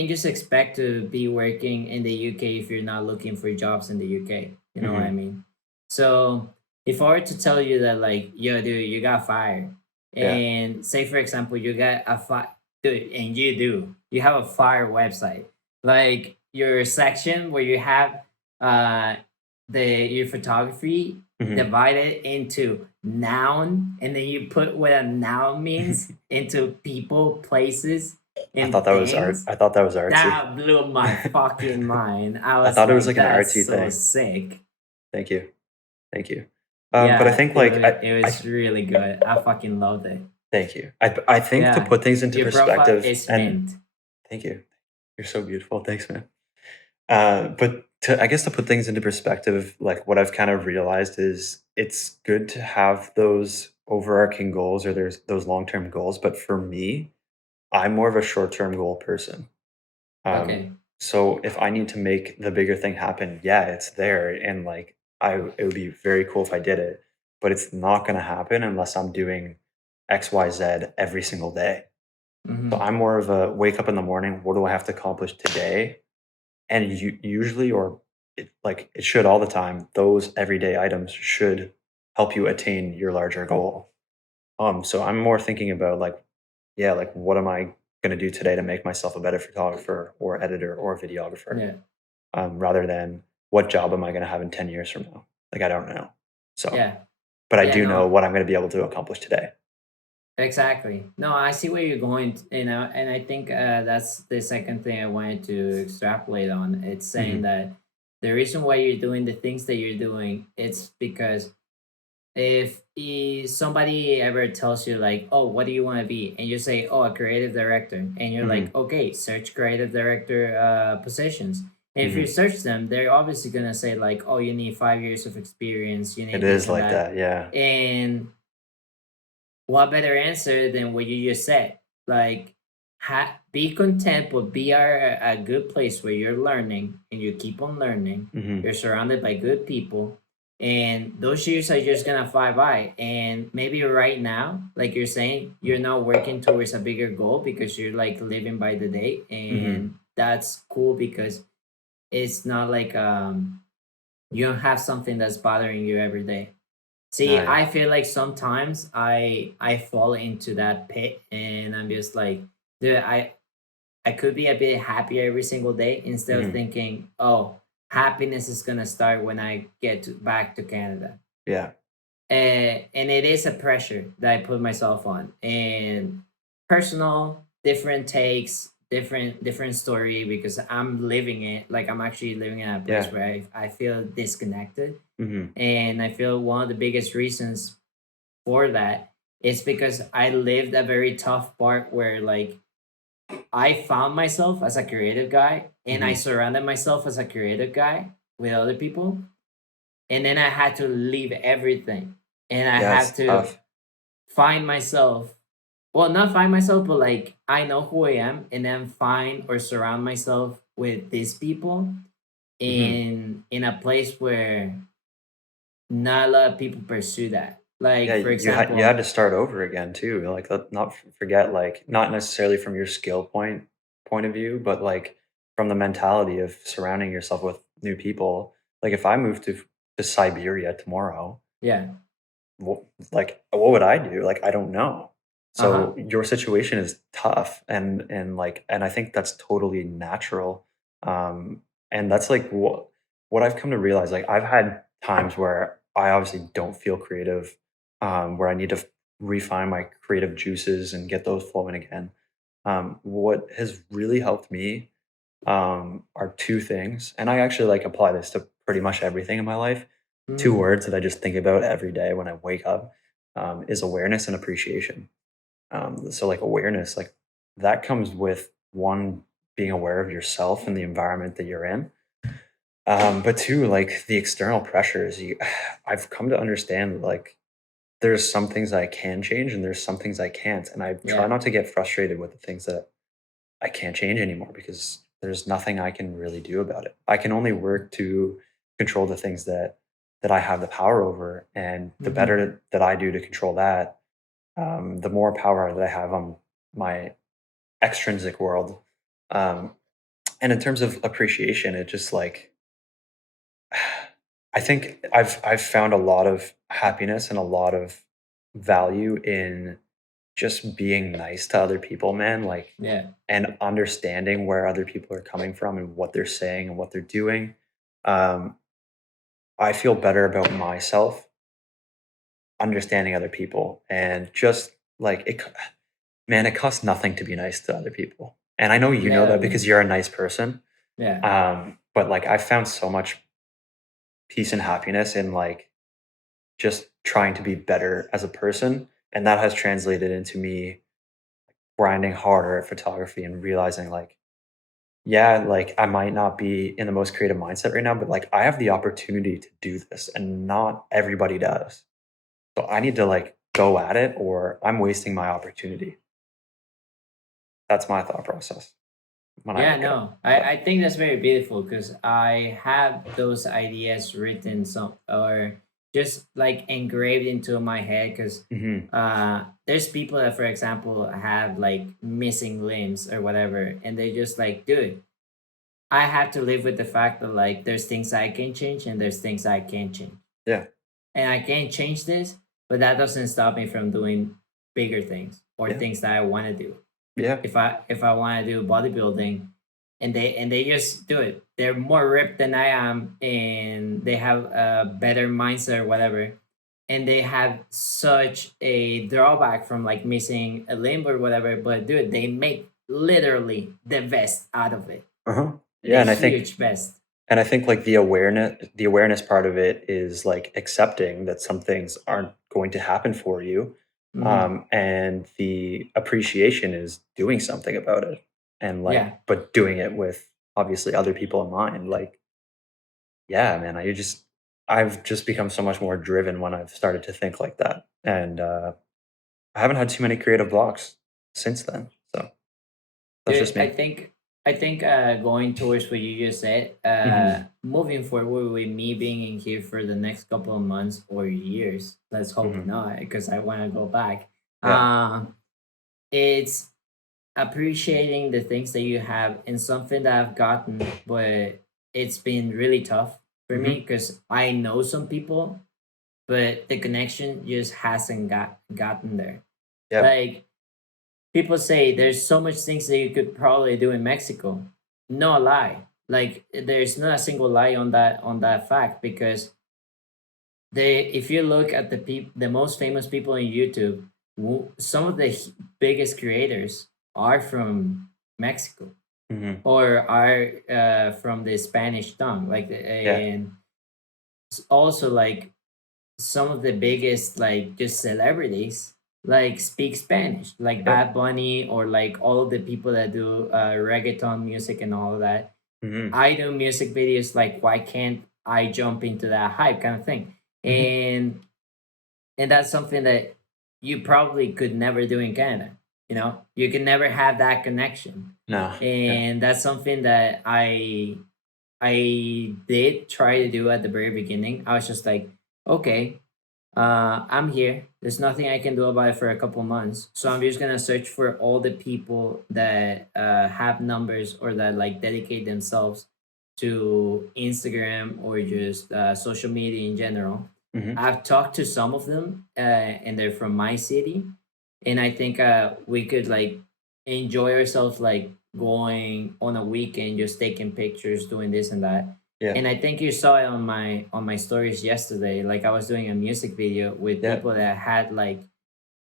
just expect to be working in the UK if you're not looking for jobs in the UK. You know what I Mhm. mean? So if I were to tell you that like, yo, dude, you got fired, Yeah. and say for example, you got a fire, dude, and you have a fire website, like your section where you have uh your photography Mhm. divided into noun, and then you put what a noun means into people, places, and things. I thought that was artsy. That blew my fucking mind. I I was thought it was like, like an that's artsy so thing. sick. Thank you. Thank you. But I Yeah, think like it was really good. I fucking loved it. thank you. I think to Yeah, put things into your profile perspective is and mint. thank you. You're so beautiful. Thanks, man. But to I guess to put things into perspective, like what I've kind of realized is it's good to have those overarching goals or there's those long-term goals. But for me, I'm more of a short-term goal person. Um, Okay. so if I need to make the bigger thing happen, yeah, it's there, and like it would be very cool if I did it, but it's not going to happen unless I'm doing X, Y, Z every single day. So Hmm. I'm more of a wake up in the morning. What do I have to accomplish today? And usually, or it should all the time, those everyday items should help you attain your larger goal. So I'm more thinking about like, yeah, like what am I going to do today to make myself a better photographer or editor or videographer, Yeah. rather than what job am I going to have in 10 years from now? Like, I don't know. So, Yeah. but I Yeah. do know No. what I'm going to be able to accomplish today. Exactly. No, I see where you're going, and I think that's the second thing I wanted to extrapolate on. It's saying Hmm. that the reason why you're doing the things that you're doing, it's because if somebody ever tells you like, oh, what do you want to be, and you say, oh, a creative director, and you're Hmm. like, okay, search creative director positions, and if you Hmm. search them, they're obviously gonna say like, oh, you need 5 years of experience, you It need this is and like that, that. Yeah. and what better answer than what you just said? Like, be content, but be a good place where you're learning and you keep on learning. Hmm. You're surrounded by good people, and those years are just gonna fly by. And maybe right now, like you're saying, you're not working towards a bigger goal because you're like living by the day, Hmm. and that's cool because it's not like you don't have something that's bothering you every day. See, No, yeah. I feel like sometimes I fall into that pit and I'm just like, dude, I could be a bit happier every single day instead of Hmm. thinking, oh, happiness is gonna start when I back to Canada. Yeah. And it is a pressure that I put myself on. And personal, different takes, different story because I'm living it. Like I'm actually living in a place Yeah. where I feel disconnected. Hmm. And I feel one of the biggest reasons for that is because I lived a very tough part where like I found myself as a creative guy and I Hmm. surrounded myself as a creative guy with other people. And then I had to leave everything and I Yeah, have it's to tough. find myself. Well, not find myself, but like I know who I am and then find or surround myself with these people Hmm. in a place where not a lot of people pursue that. Yeah, Like for you had example, to start over again too. Like, not forget, like, not necessarily from your skill point of view, but like from the mentality of surrounding yourself with new people. Like, if I moved to Siberia tomorrow, yeah. what, like, what would I do? Like, I don't know. Uh-huh. So your situation is tough, and I think that's totally natural. And that's like what I've come to realize. Like, I've had times where I obviously don't feel creative, where I need to refine my creative juices and get those flowing again. What has really helped me are two things, and I actually like apply this to pretty much everything in my life. Two Mm. words that I just think about every day when I wake up, is awareness and appreciation. So like awareness, like that comes with one, being aware of yourself and the environment that you're in. But two, like the external pressures. I've come to understand like there's some things I can change and there's some things I can't, and I try Yeah. not to get frustrated with the things that I can't change anymore because there's nothing I can really do about it. I can only work to control the things that I have the power over, and the Mm-hmm. better that I do to control that, the more power that I have on my extrinsic world. Um, and in terms of appreciation, it just like I think I've found a lot of happiness and a lot of value in just being nice to other people, man. Like, Yeah. and understanding where other people are coming from and what they're saying and what they're doing. Um, I feel better about myself understanding other people, and just like man, it costs nothing to be nice to other people. And I know you know that Never. because you're a nice person. Yeah. But like I found so much peace and happiness in like just trying to be better as a person. And that has translated into me grinding harder at photography and realizing like, yeah, like I might not be in the most creative mindset right now, but like I have the opportunity to do this and not everybody does. So I need to like go at it or I'm wasting my opportunity. That's my thought process. when I Yeah, look at it. no, But I think that's very beautiful because I have those ideas written some or just like engraved into my head because mhm, there's people that, for example, have like missing limbs or whatever, and they just like, dude, I have to live with the fact that like there's things I can change and there's things I can't change, yeah, and I can't change this, but that doesn't stop me from doing bigger things or yeah, things that I want to do. yeah, If I want to do bodybuilding, and they just do it, they're more ripped than I am, and they have a better mindset or whatever, and they have such a drawback from like missing a limb or whatever. But dude, they make literally the best out of it, uh-huh. the Yeah, huge best. and I think, like, the awareness part of it is, like, accepting that some things aren't going to happen for you, Hmm. and the appreciation is doing something about it, and, like, Yeah. but doing it with, obviously, other people in mind, like, yeah, man, I've just become so much more driven when I've started to think like that, and, I haven't had too many creative blocks since then, so that's Dude, just I me. think I think going towards what you just said, Mhm. moving forward with me being in here for the next couple of months or years, let's hope Mhm. not, because I want to go back. Yeah. Uh, it's appreciating the things that you have and something that I've gotten, but it's been really tough for me Mhm. because I know some people, but the connection just hasn't gotten there. Yeah. Like people say there's so much things that you could probably do in Mexico. No lie. Like there's not a single lie on that fact because they if you look at the most famous people in YouTube, some of the biggest creators are from Mexico Mhm. or are from the Spanish tongue. Like Yeah. and also like some of the biggest like just celebrities like speak Spanish, like Yeah. Bad Bunny or like all of the people that do reggaeton music and all of that. Mhm. I do music videos, like why can't I jump into that hype kind of thing? Mhm. And that's something that you probably could never do in Canada. You know, you can never have that connection, No. Yeah. and that's something that I did try to do at the very beginning. I was just like, okay, I'm here. There's nothing I can do about it for a couple months. So I'm just gonna search for all the people that have numbers or that like dedicate themselves to Instagram or just social media in general. Mhm. I've talked to some of them, and they're from my city, and I think we could like enjoy ourselves, like going on a weekend, just taking pictures, doing this and that. Yeah. And I think you saw it on my stories yesterday. Like I was doing a music video with Yeah. people that had like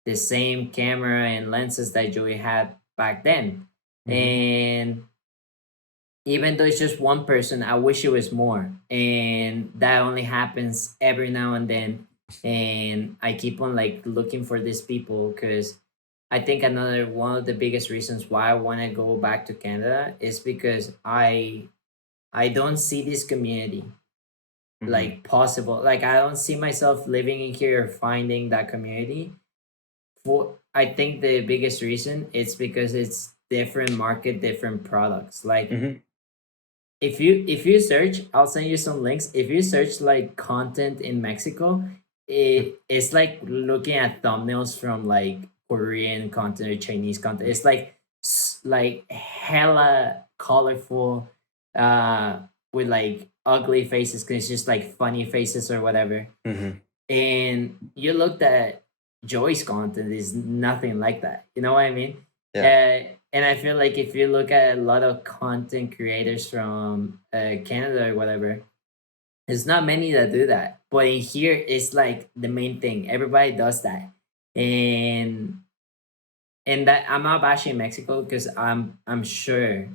the same camera and lenses that Joey had back then. Mhm. And even though it's just one person, I wish it was more. And that only happens every now and then. And I keep on like looking for these people because I think another one of the biggest reasons why I want to go back to Canada is because I don't see this community Mhm. like possible. Like I don't see myself living in here or finding that community. For I think the biggest reason it's because it's different market, different products. Like Mhm. if you search, I'll send you some links. If you search like content in Mexico, Mm. it's like looking at thumbnails from like Korean content or Chinese content. It's like like hella colorful, with like ugly faces because it's just like funny faces or whatever. Mhm. And you looked at Joy's content is nothing like that. You know what I mean? Yeah. And I feel like if you look at a lot of content creators from Canada or whatever, there's not many that do that. But in here, it's like the main thing. Everybody does that, and that I'm not bashing Mexico because I'm sure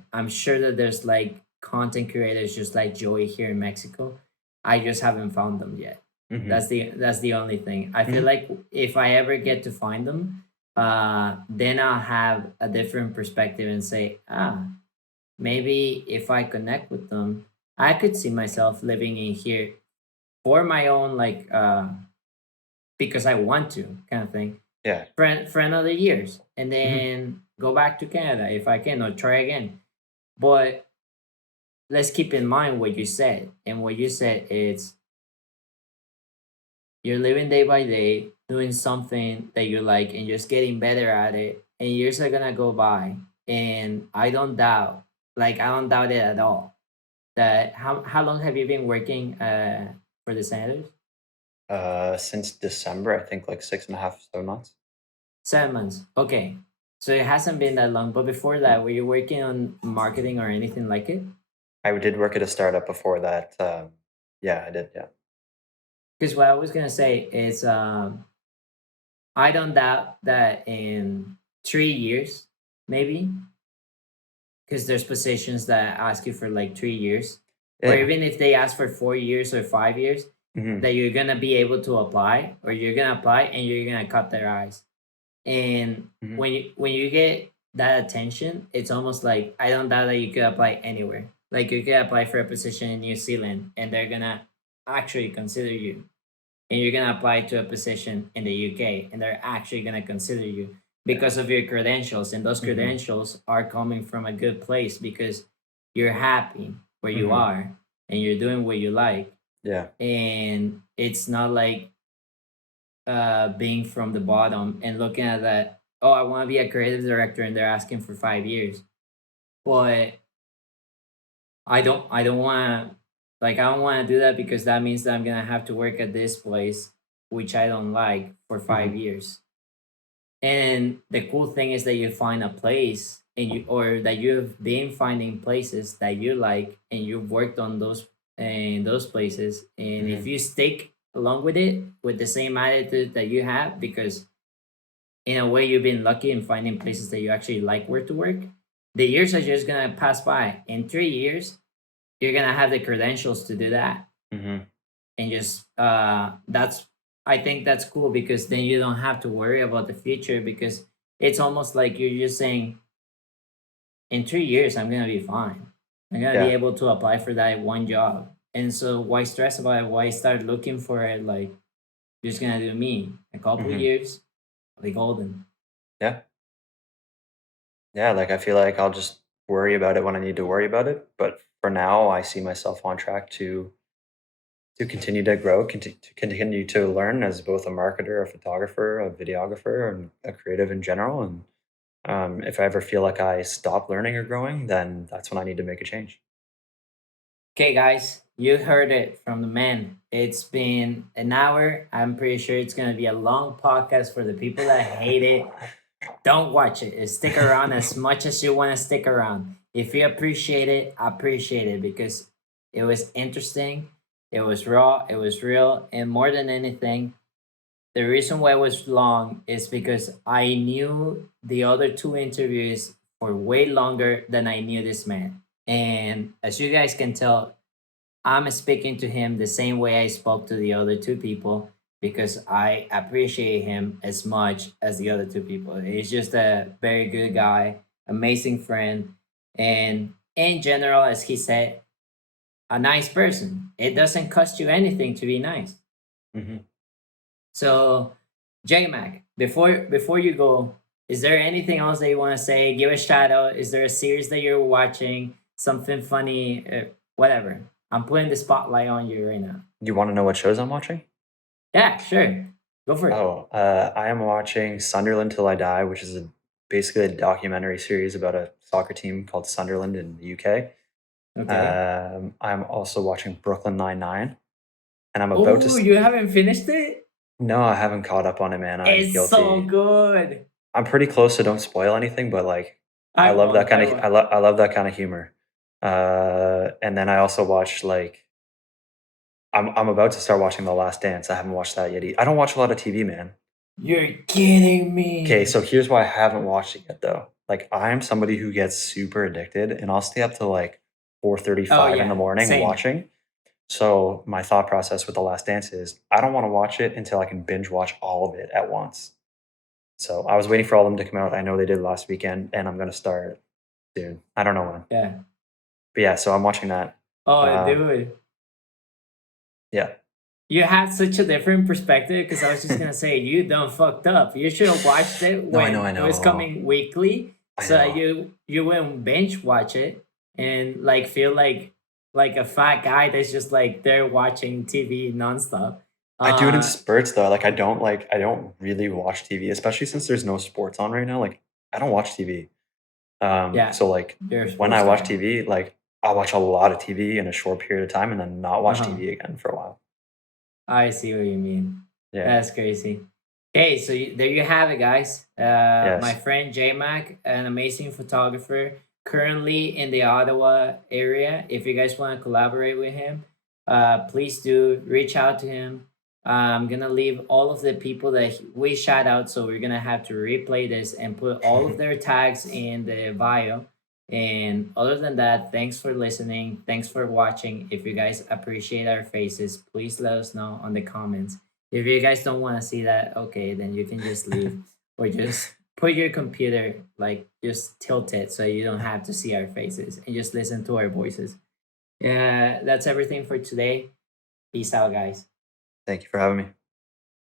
that there's like content creators just like Joey here in Mexico. I just haven't found them yet. Mhm. That's the only thing. I feel Mhm. like if I ever get to find them, then I'll have a different perspective and say, maybe if I connect with them, I could see myself living in here for my own like because I want to kind of thing Yeah. for another years and Mhm. then go back to Canada if I can or try again. But let's keep in mind what you said. And what you said is you're living day by day, doing something that you like, and just getting better at it. And years are gonna go by. And I don't doubt it at all. That how long have you been working for the Senators? Since December, I think like 6.5, 7 months. 7 months. Okay. So it hasn't been that long. But before that, were you working on marketing or anything like it? I did work at a startup before that. Yeah, I did. Yeah. Because what I was gonna say is I don't doubt that in 3 years, maybe, because there's positions that ask you for like 3 years, or Yeah. even if they ask for 4 years or 5 years, Hmm. that you're gonna be able to apply, or you're gonna apply and you're gonna cut their eyes. And Hmm. when you get that attention, it's almost like I don't doubt that you could apply anywhere. Like you could apply for a position in New Zealand, and they're gonna actually consider you, and you're gonna apply to a position in the UK, and they're actually gonna consider you because of your credentials, and those Hmm. credentials are coming from a good place because you're happy where you Hmm. are and you're doing what you like, Yeah. and it's not like being from the bottom and looking at that. Oh, I want to be a creative director, and they're asking for 5 years, but I don't want to, like, I don't want to do that because that means that I'm gonna have to work at this place, which I don't like, for Hmm. 5 years. And the cool thing is that you find a place, and or that you've been finding places that you like, and you've worked on those in those places. And if Hmm. you stick along with it with the same attitude that you have, because in a way you've been lucky in finding places that you actually like where to work, the years are just gonna pass by. In 3 years, you're gonna have the credentials to do that. Hmm. And just that's I think that's cool, because then you don't have to worry about the future, because it's almost like you're just saying, in 3 years I'm gonna be fine. I'm gonna be Yeah. able to apply for that one job. And so why stress about it? Why start looking for it? Like, just gonna do me. A couple Hmm. years, I'll be golden. Yeah. Yeah. Like I feel like I'll just worry about it when I need to worry about it. But for now, I see myself on track to continue to grow, to continue to learn as both a marketer, a photographer, a videographer, and a creative in general. And if I ever feel like I stop learning or growing, then that's when I need to make a change. Okay, guys, you heard it from the man. It's been an hour. I'm pretty sure it's going to be a long podcast for the people that hate it. Don't watch it. Stick around as much as you want to stick around. If you appreciate it, because it was interesting, it was raw, it was real, and more than anything, the reason why it was long is because I knew the other two interviews for way longer than I knew this man. And as you guys can tell, I'm speaking to him the same way I spoke to the other two people, because I appreciate him as much as the other two people. He's just a very good guy, amazing friend, and in general, as he said, a nice person. It doesn't cost you anything to be nice. Hmm. So, JMac, before you go, is there anything else that you want to say? Give a shout out. Is there a series that you're watching? Something funny? Whatever. I'm putting the spotlight on you right now. You want to know what shows I'm watching? Yeah, sure. Go for it. Oh, I am watching Sunderland Till I Die, which is basically a documentary series about a soccer team called Sunderland in the UK. Okay. I'm also watching Brooklyn Nine-Nine, and I'm about to. Oh, you haven't finished it? No, I haven't caught up on it, man. I'm It's so guilty. good. I'm pretty close, so don't spoil anything. But like, I I love that won't. kind I of. won't. I love that kind of humor. And then I also watched like. I'm about to start watching The Last Dance. I haven't watched that yet. I don't watch a lot of TV, man. You're kidding Okay, me. so here's why I haven't watched it yet though. Like I'm somebody who gets super addicted and I'll stay up till like Oh 4:35 in the yeah, morning same. watching. So my thought process with The Last Dance is I don't want to watch it until I can binge watch all of it at once. So I was waiting for all of them to come out. I know they did last weekend and I'm gonna start soon. I don't know when. Yeah. But yeah, so I'm watching that. Oh, Um, dude. yeah. You had such a different perspective, because I was just gonna say you done fucked up. You should have watched it No, I know, when I it was know. coming weekly, I so that know. you wouldn't binge watch it. and like feel like a fat guy that's just like there watching TV nonstop. I do it in Uh, spurts though. I don't really watch TV, especially since there's no sports on right now. Like I don't watch TV. yeah, So like you're a when sports I watch guy. TV, like I'll watch a lot of TV in a short period of time and then not Uh watch huh. TV again for a while. I see what you mean. Yeah. That's crazy. Okay, so there you have it, guys. My Yes. friend J Mac, an amazing photographer, currently in the Ottawa area. If you guys want to collaborate with him, please do reach out to him. I'm gonna leave all of the people that we shout out, so we're gonna have to replay this and put all of their tags in the bio. And other than that, thanks for listening. Thanks for watching. If you guys appreciate our faces, please let us know on the comments. If you guys don't want to see that, okay, then you can just leave or just put your computer, like just tilt it so you don't have to see our faces and just listen to our voices. Yeah, that's everything for today. Peace out, guys. Thank you for having me.